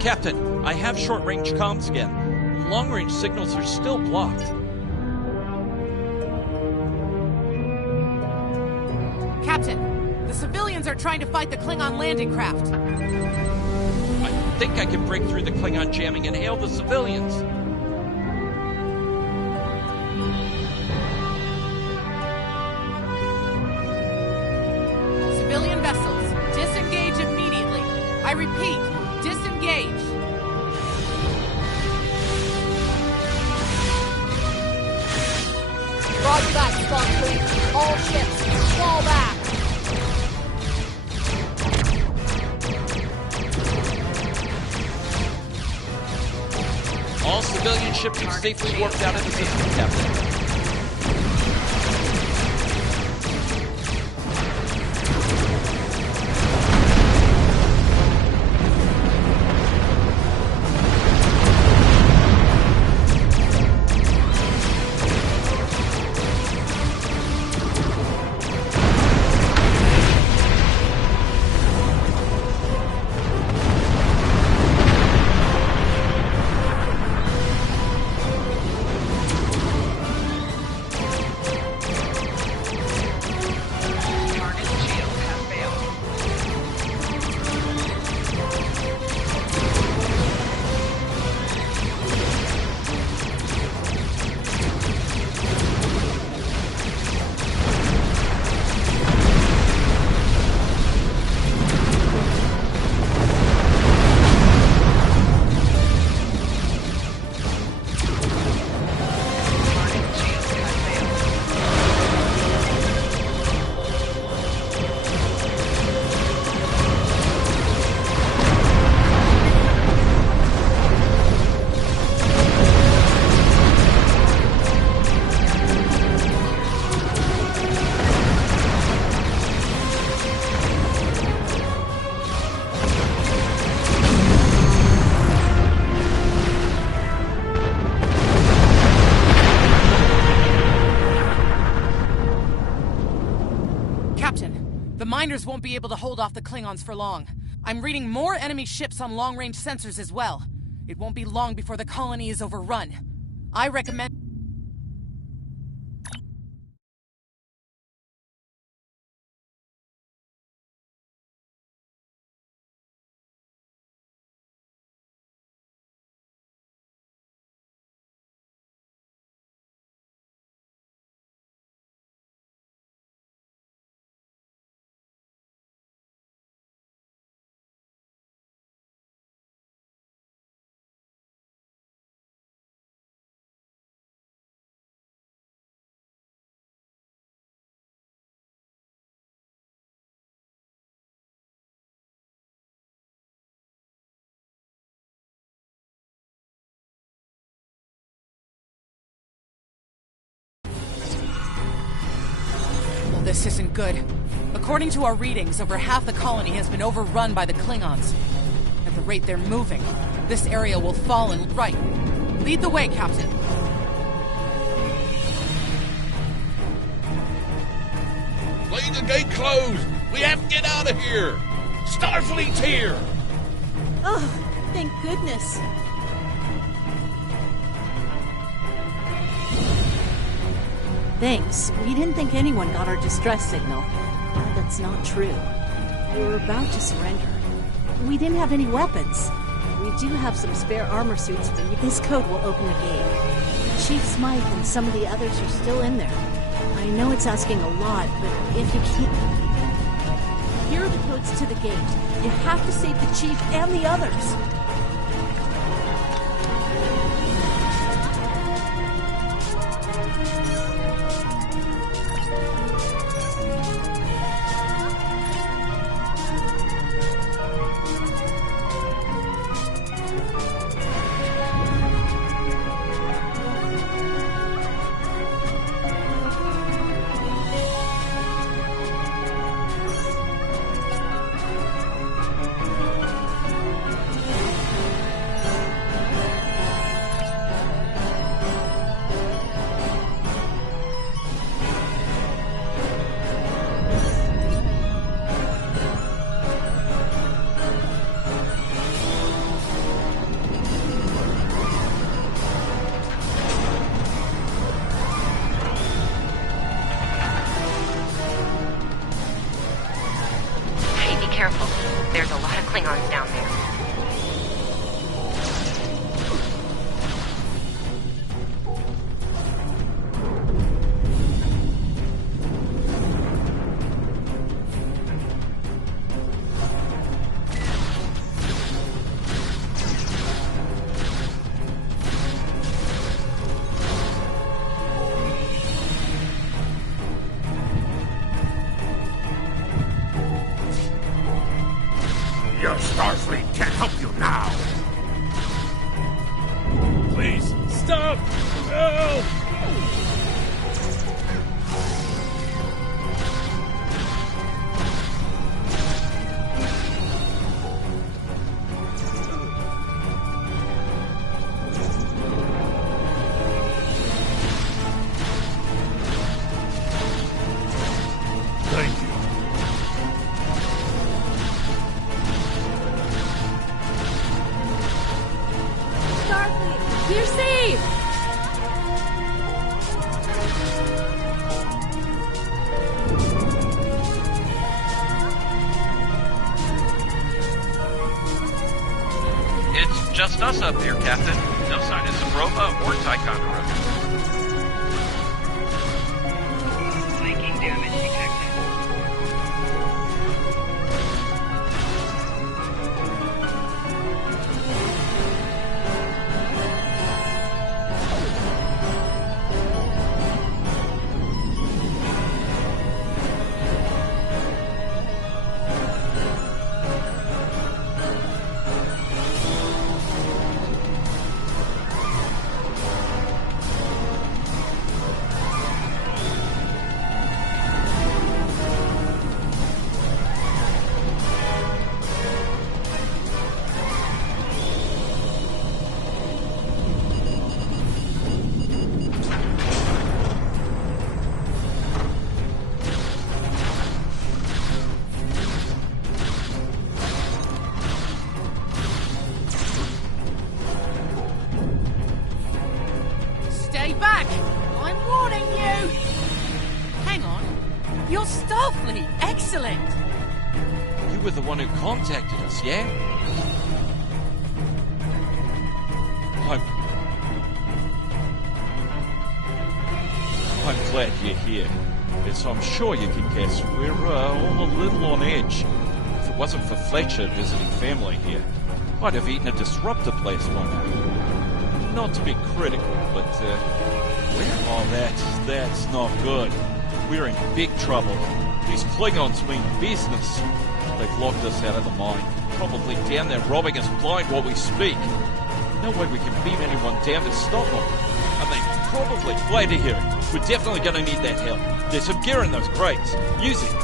Captain, I have short-range comms again. Long-range signals are still blocked. Captain, the civilians are trying to fight the Klingon landing craft. I think I can break through the Klingon jamming and hail the civilians. Civilian vessels, disengage immediately. I repeat, disengage. Roger that, Starfleet. All ships, fall back. All civilian ships have safely warped out of the system, Captain. binders won't be able to hold off the Klingons for long. I'm reading more enemy ships on long-range sensors as well. It won't be long before the colony is overrun. I recommend... This isn't good. According to our readings, over half the colony has been overrun by the Klingons. At the rate they're moving, this area will fall in right. Lead the way, Captain. Leave the gate closed! We have to get out of here! Starfleet's here! Oh, thank goodness. Thanks. We didn't think anyone got our distress signal. But that's not true. We were about to surrender. We didn't have any weapons. We do have some spare armor suits for you. This code will open the gate. Chief Smythe and some of the others are still in there. I know it's asking a lot, but if you can't... Here are the codes to the gate. You have to save the Chief and the others. Careful. There's a lot of Klingons down there. Your Starfleet can't help you now! Please, stop! Help! Thank you. We're safe! It's just us up here, Captain. No sign of Sabrova or Ticonderoga. Flanking damage detected. You're Starfleet! Excellent! You were the one who contacted us, yeah? I'm glad you're here. As I'm sure you can guess, we're all a little on edge. If it wasn't for Fletcher visiting family here, I'd have eaten a disruptor place by now. Not to be critical, but, that's not good. We're in big trouble. These Klingons mean business. They've locked us out of the mine, probably down there robbing us blind while we speak. No way we can beam anyone down to stop them. And they probably... Wait to hear it. We're definitely going to need that help. There's some gear in those crates. Use it.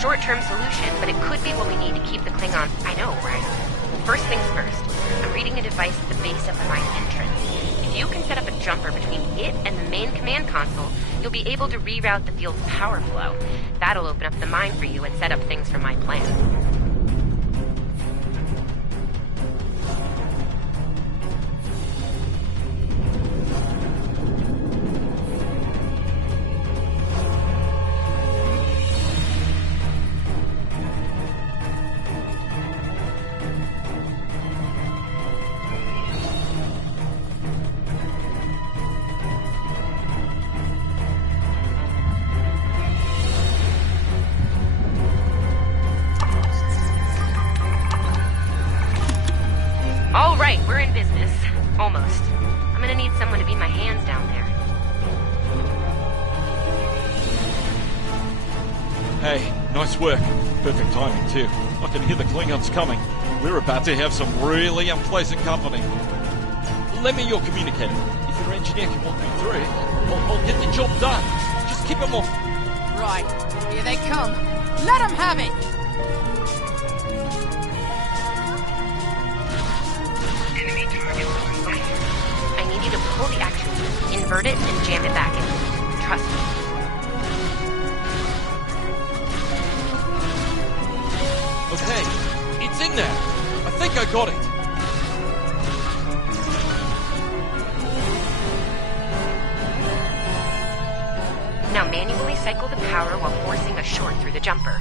Short-term solution, but it could be what we need to keep the Klingons. I know, right? Well, first things first. I'm reading a device at the base of the mine entrance. If you can set up a jumper between it and the main command console, you'll be able to reroute the field's power flow. That'll open up the mine for you and set up things for my plan. We're in business. Almost. I'm gonna need someone to be my hands down there. Hey, nice work. Perfect timing, too. I can hear the Klingons coming. We're about to have some really unpleasant company. Lend me your communicator. If your engineer can walk me through it, I'll get the job done. Just keep them off. Right. Here they come. Let them have it! I need you to pull the action key, invert it, and jam it back in. Trust me. Okay, it's in there. I think I got it. Now manually cycle the power while forcing a short through the jumper.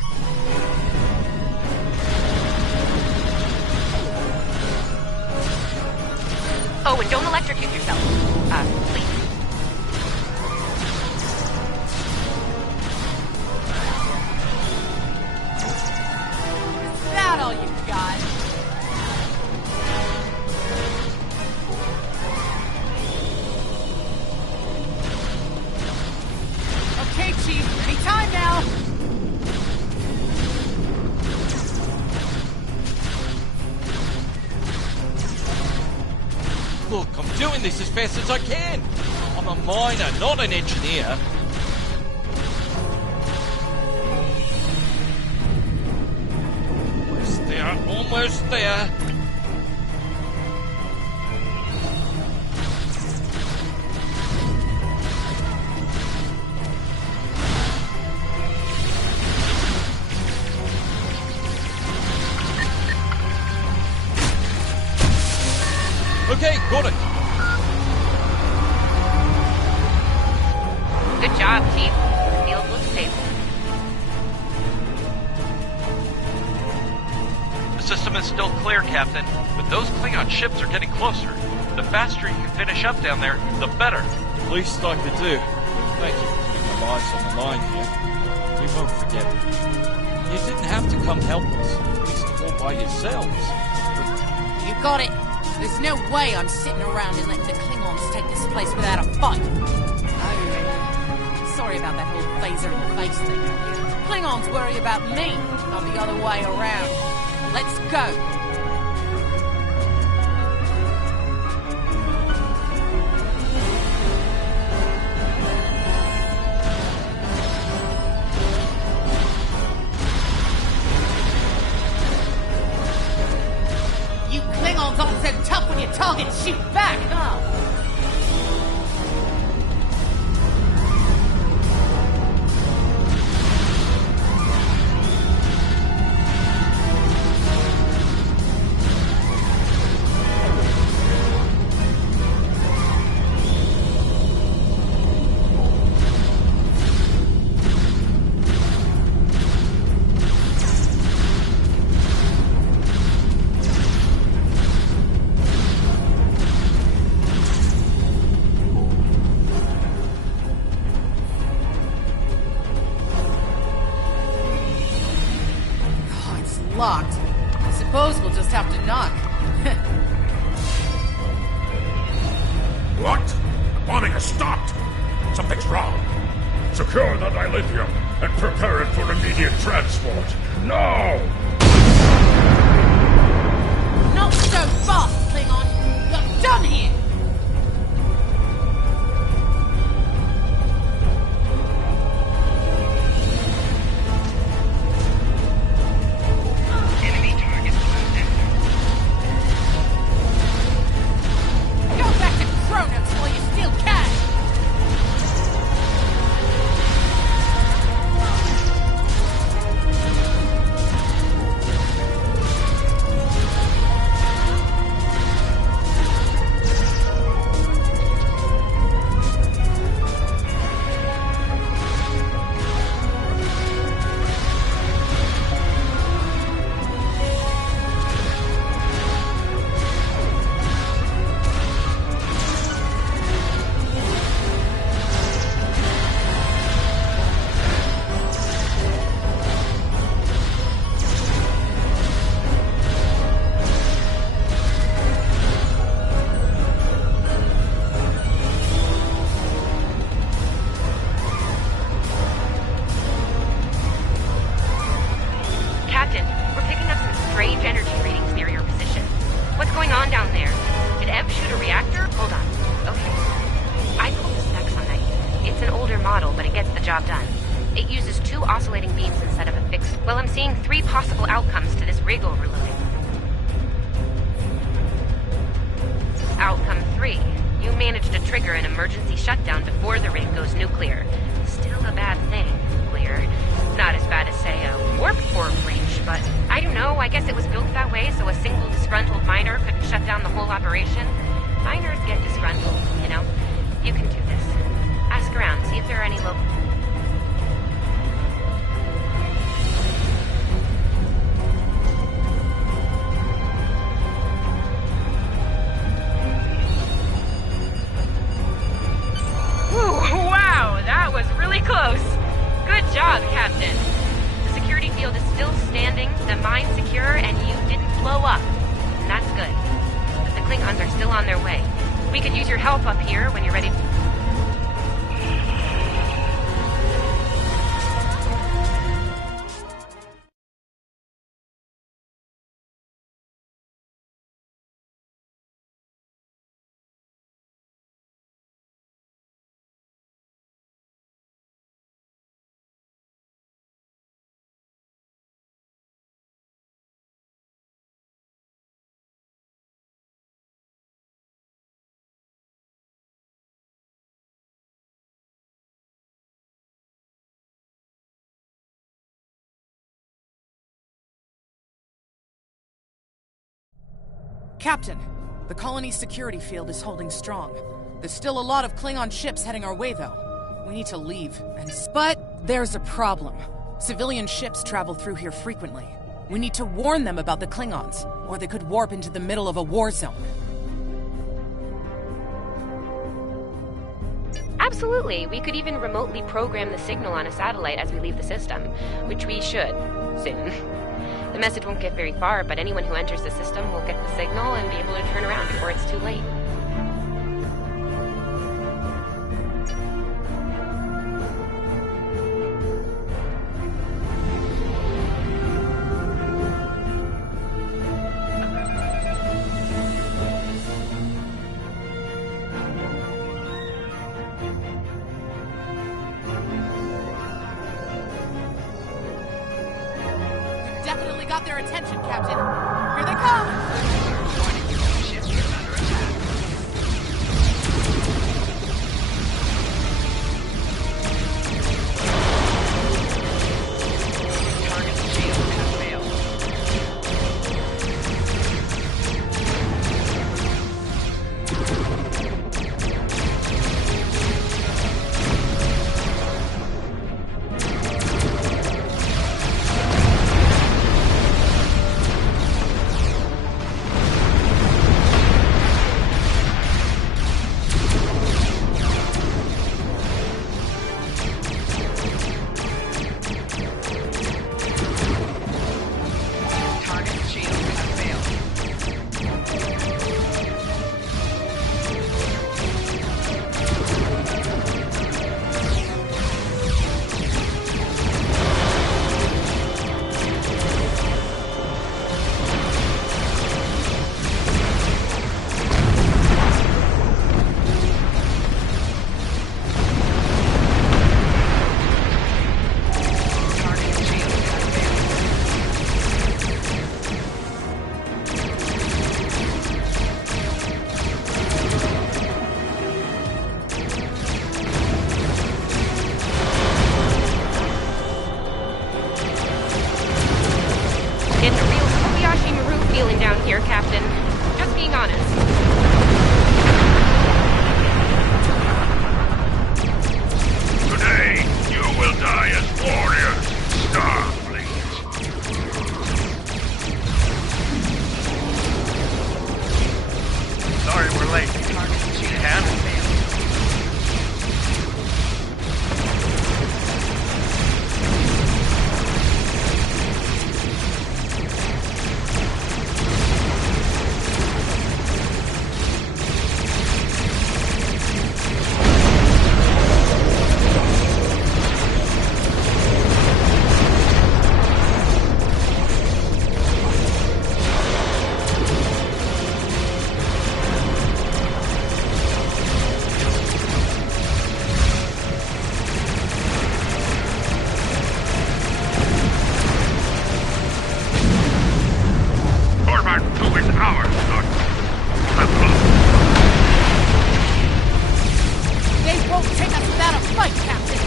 Oh, and don't electrocute yourself. Please. Is that all you got? Okay, Chief. Any time now. Look, I'm doing this as fast as I can. I'm a miner, not an engineer. Almost there, almost there. Okay, got it. Good job, Chief. The field looks stable. The system is still clear, Captain, but those Klingon ships are getting closer. The faster you can finish up down there, the better. Least I could do. Thank you for putting your lives on the line here. We won't forget it. You didn't have to come help us, at least all by yourselves. You got it. There's no way I'm sitting around and letting the Klingons take this place without a fight. Oh, sorry about that whole phaser in the face thing. Klingons worry about me, not the other way around. Let's go. You Klingons aren't so tough when your targets shoot back, huh? Locked. I suppose we'll just have to knock. What? The bombing has stopped! Something's wrong. Secure the dilithium and prepare it for immediate transport. Now! Not so fast, Klingon! You're done here! Captain, the colony's security field is holding strong. There's still a lot of Klingon ships heading our way, though. We need to leave, But there's a problem. Civilian ships travel through here frequently. We need to warn them about the Klingons, or they could warp into the middle of a war zone. Absolutely. We could even remotely program the signal on a satellite as we leave the system, which we should, soon. The message won't get very far, but anyone who enters the system will get the signal and be able to turn around before it's too late. their attention, Captain. Here they come! Getting a real Kobayashi Maru feeling down here, Captain. Just being honest. Today, you will die as warriors, Starfleet. Sorry we're late. Can? They won't take us without a fight, Captain!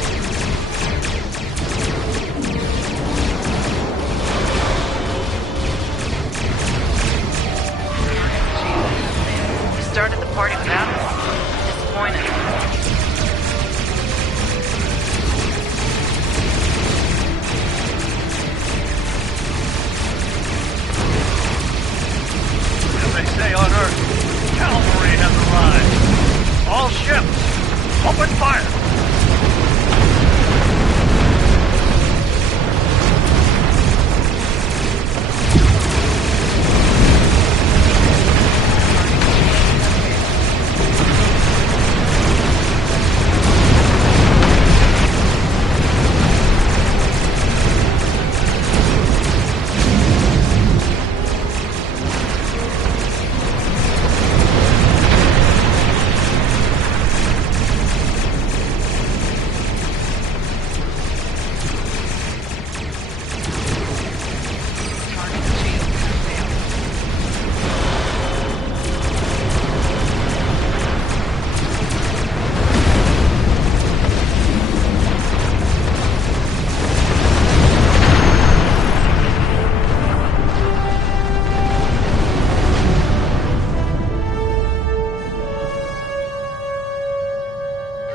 You started the party without us? Disappointed. As they say on Earth, cavalry has arrived. All ships, open fire!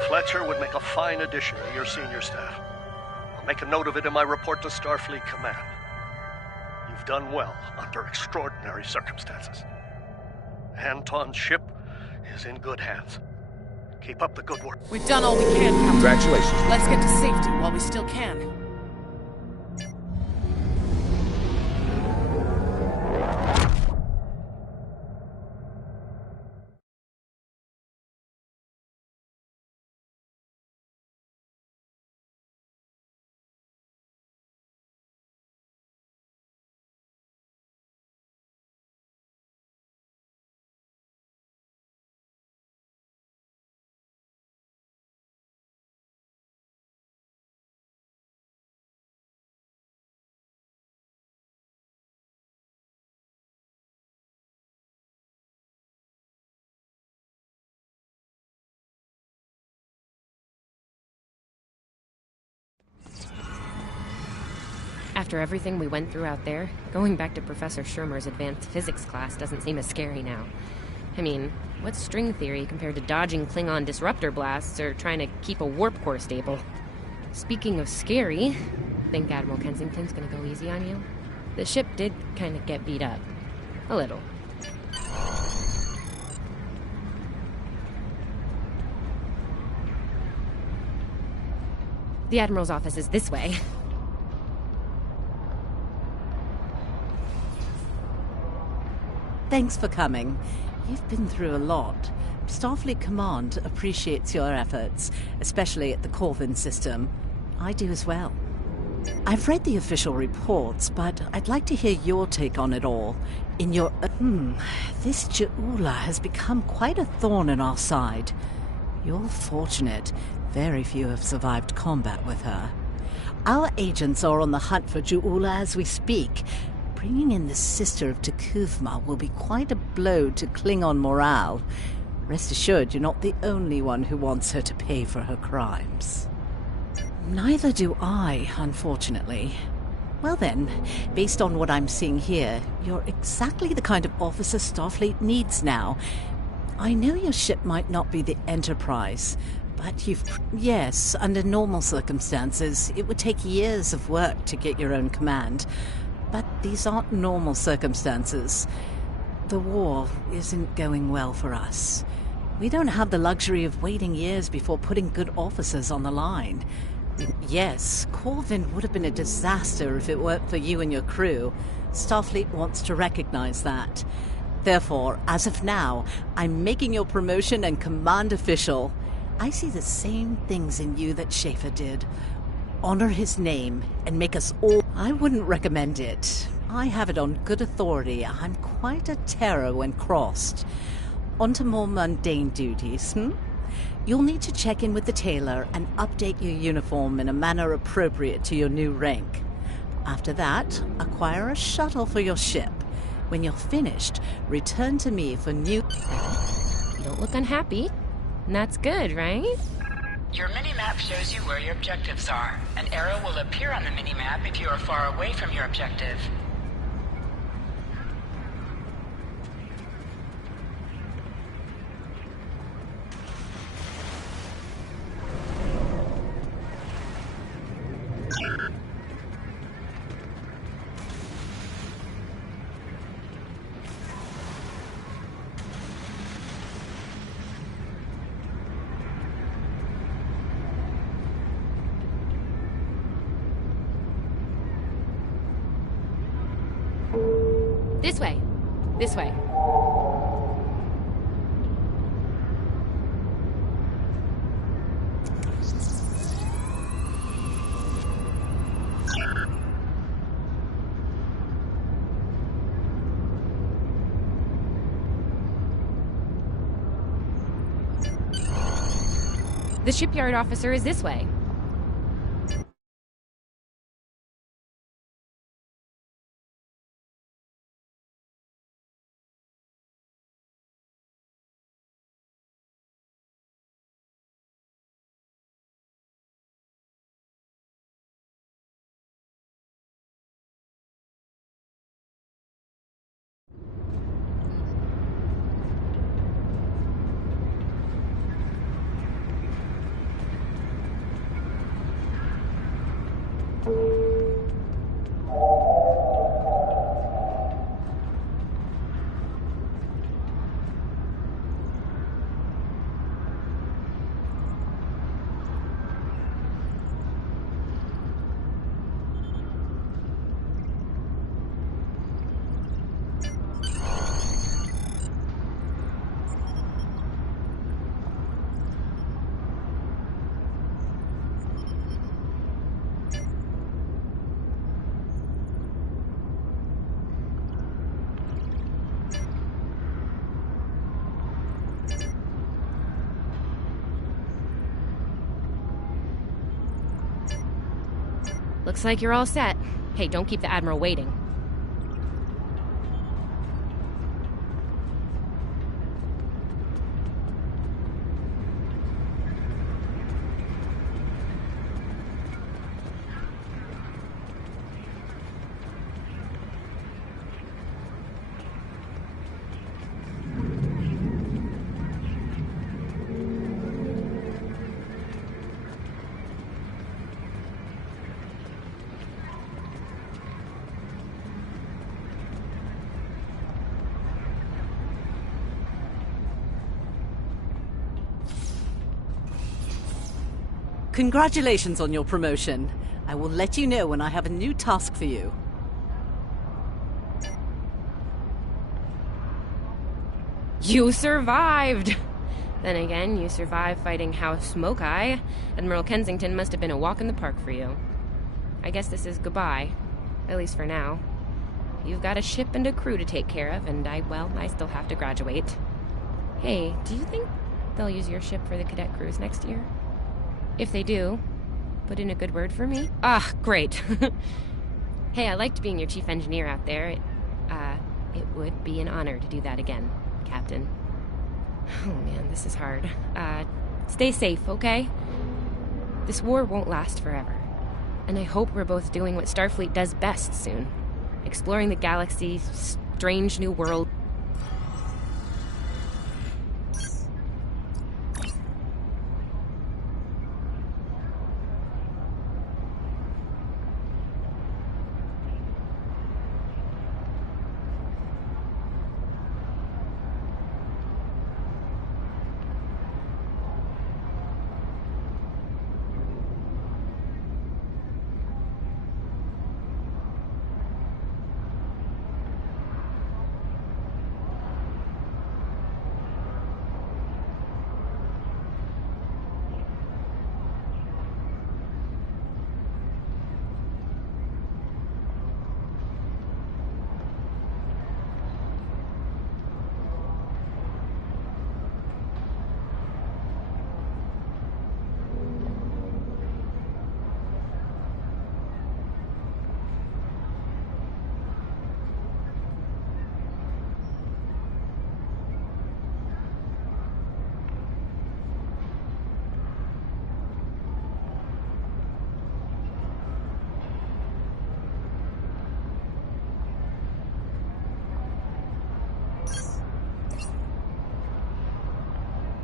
Fletcher would make a fine addition to your senior staff. I'll make a note of it in my report to Starfleet Command. You've done well under extraordinary circumstances. Anton's ship is in good hands. Keep up the good work. We've done all we can, Captain. Congratulations. Let's get to safety while we still can. After everything we went through out there, going back to Professor Shermer's advanced physics class doesn't seem as scary now. I mean, what's string theory compared to dodging Klingon disruptor blasts or trying to keep a warp core stable? Speaking of scary, think Admiral Kensington's gonna go easy on you? The ship did kind of get beat up. A little. The Admiral's office is this way. Thanks for coming. You've been through a lot. Starfleet Command appreciates your efforts, especially at the Corvin system. I do as well. I've read the official reports, but I'd like to hear your take on it all. In your... this Ju'ula has become quite a thorn in our side. You're fortunate. Very few have survived combat with her. Our agents are on the hunt for Ju'ula as we speak. Bringing in the sister of T'Kuvma will be quite a blow to Klingon morale. Rest assured, you're not the only one who wants her to pay for her crimes. Neither do I, unfortunately. Well then, based on what I'm seeing here, you're exactly the kind of officer Starfleet needs now. I know your ship might not be the Enterprise, but yes, under normal circumstances, it would take years of work to get your own command. But these aren't normal circumstances. The war isn't going well for us. We don't have the luxury of waiting years before putting good officers on the line. Yes, Corvin would have been a disaster if it weren't for you and your crew. Starfleet wants to recognize that. Therefore, as of now, I'm making your promotion and command official. I see the same things in you that Schaefer did. Honor his name and make us all... I wouldn't recommend it. I have it on good authority. I'm quite a terror when crossed. On to more mundane duties, You'll need to check in with the tailor and update your uniform in a manner appropriate to your new rank. After that, acquire a shuttle for your ship. When you're finished, return to me for new... You don't look unhappy. And that's good, right? Your mini-map shows you where your objectives are. An arrow will appear on the mini-map if you are far away from your objective. This way. This way. The shipyard officer is this way. Looks like you're all set. Hey, don't keep the Admiral waiting. Congratulations on your promotion. I will let you know when I have a new task for you. You survived! Then again, you survived fighting House Smoke-Eye. Admiral Kensington must have been a walk in the park for you. I guess this is goodbye. At least for now. You've got a ship and a crew to take care of, and I still have to graduate. Hey, do you think they'll use your ship for the cadet cruise next year? If they do, put in a good word for me. Ah, great. Hey, I liked being your chief engineer out there. It would be an honor to do that again, Captain. Oh man, this is hard. Stay safe, okay? This war won't last forever. And I hope we're both doing what Starfleet does best soon. Exploring the galaxy, strange new world.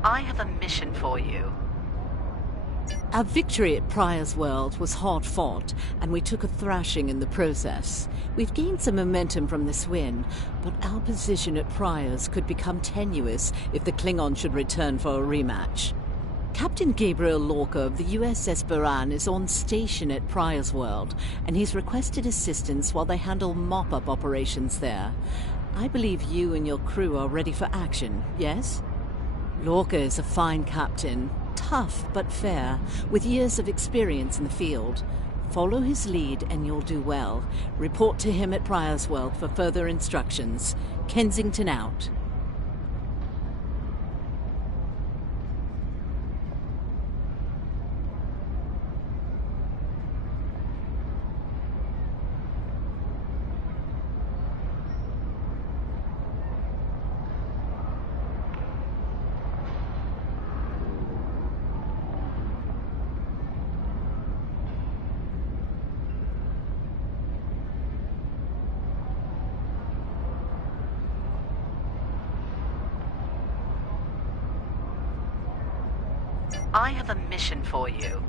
I have a mission for you. Our victory at Pryor's World was hard fought, and we took a thrashing in the process. We've gained some momentum from this win, but our position at Pryor's could become tenuous if the Klingon should return for a rematch. Captain Gabriel Lorca of the USS Buran is on station at Pryor's World, and he's requested assistance while they handle mop-up operations there. I believe you and your crew are ready for action, yes? Lorca is a fine captain, tough but fair, with years of experience in the field. Follow his lead and you'll do well. Report to him at Pryor's World for further instructions. Kensington out. I have a mission for you.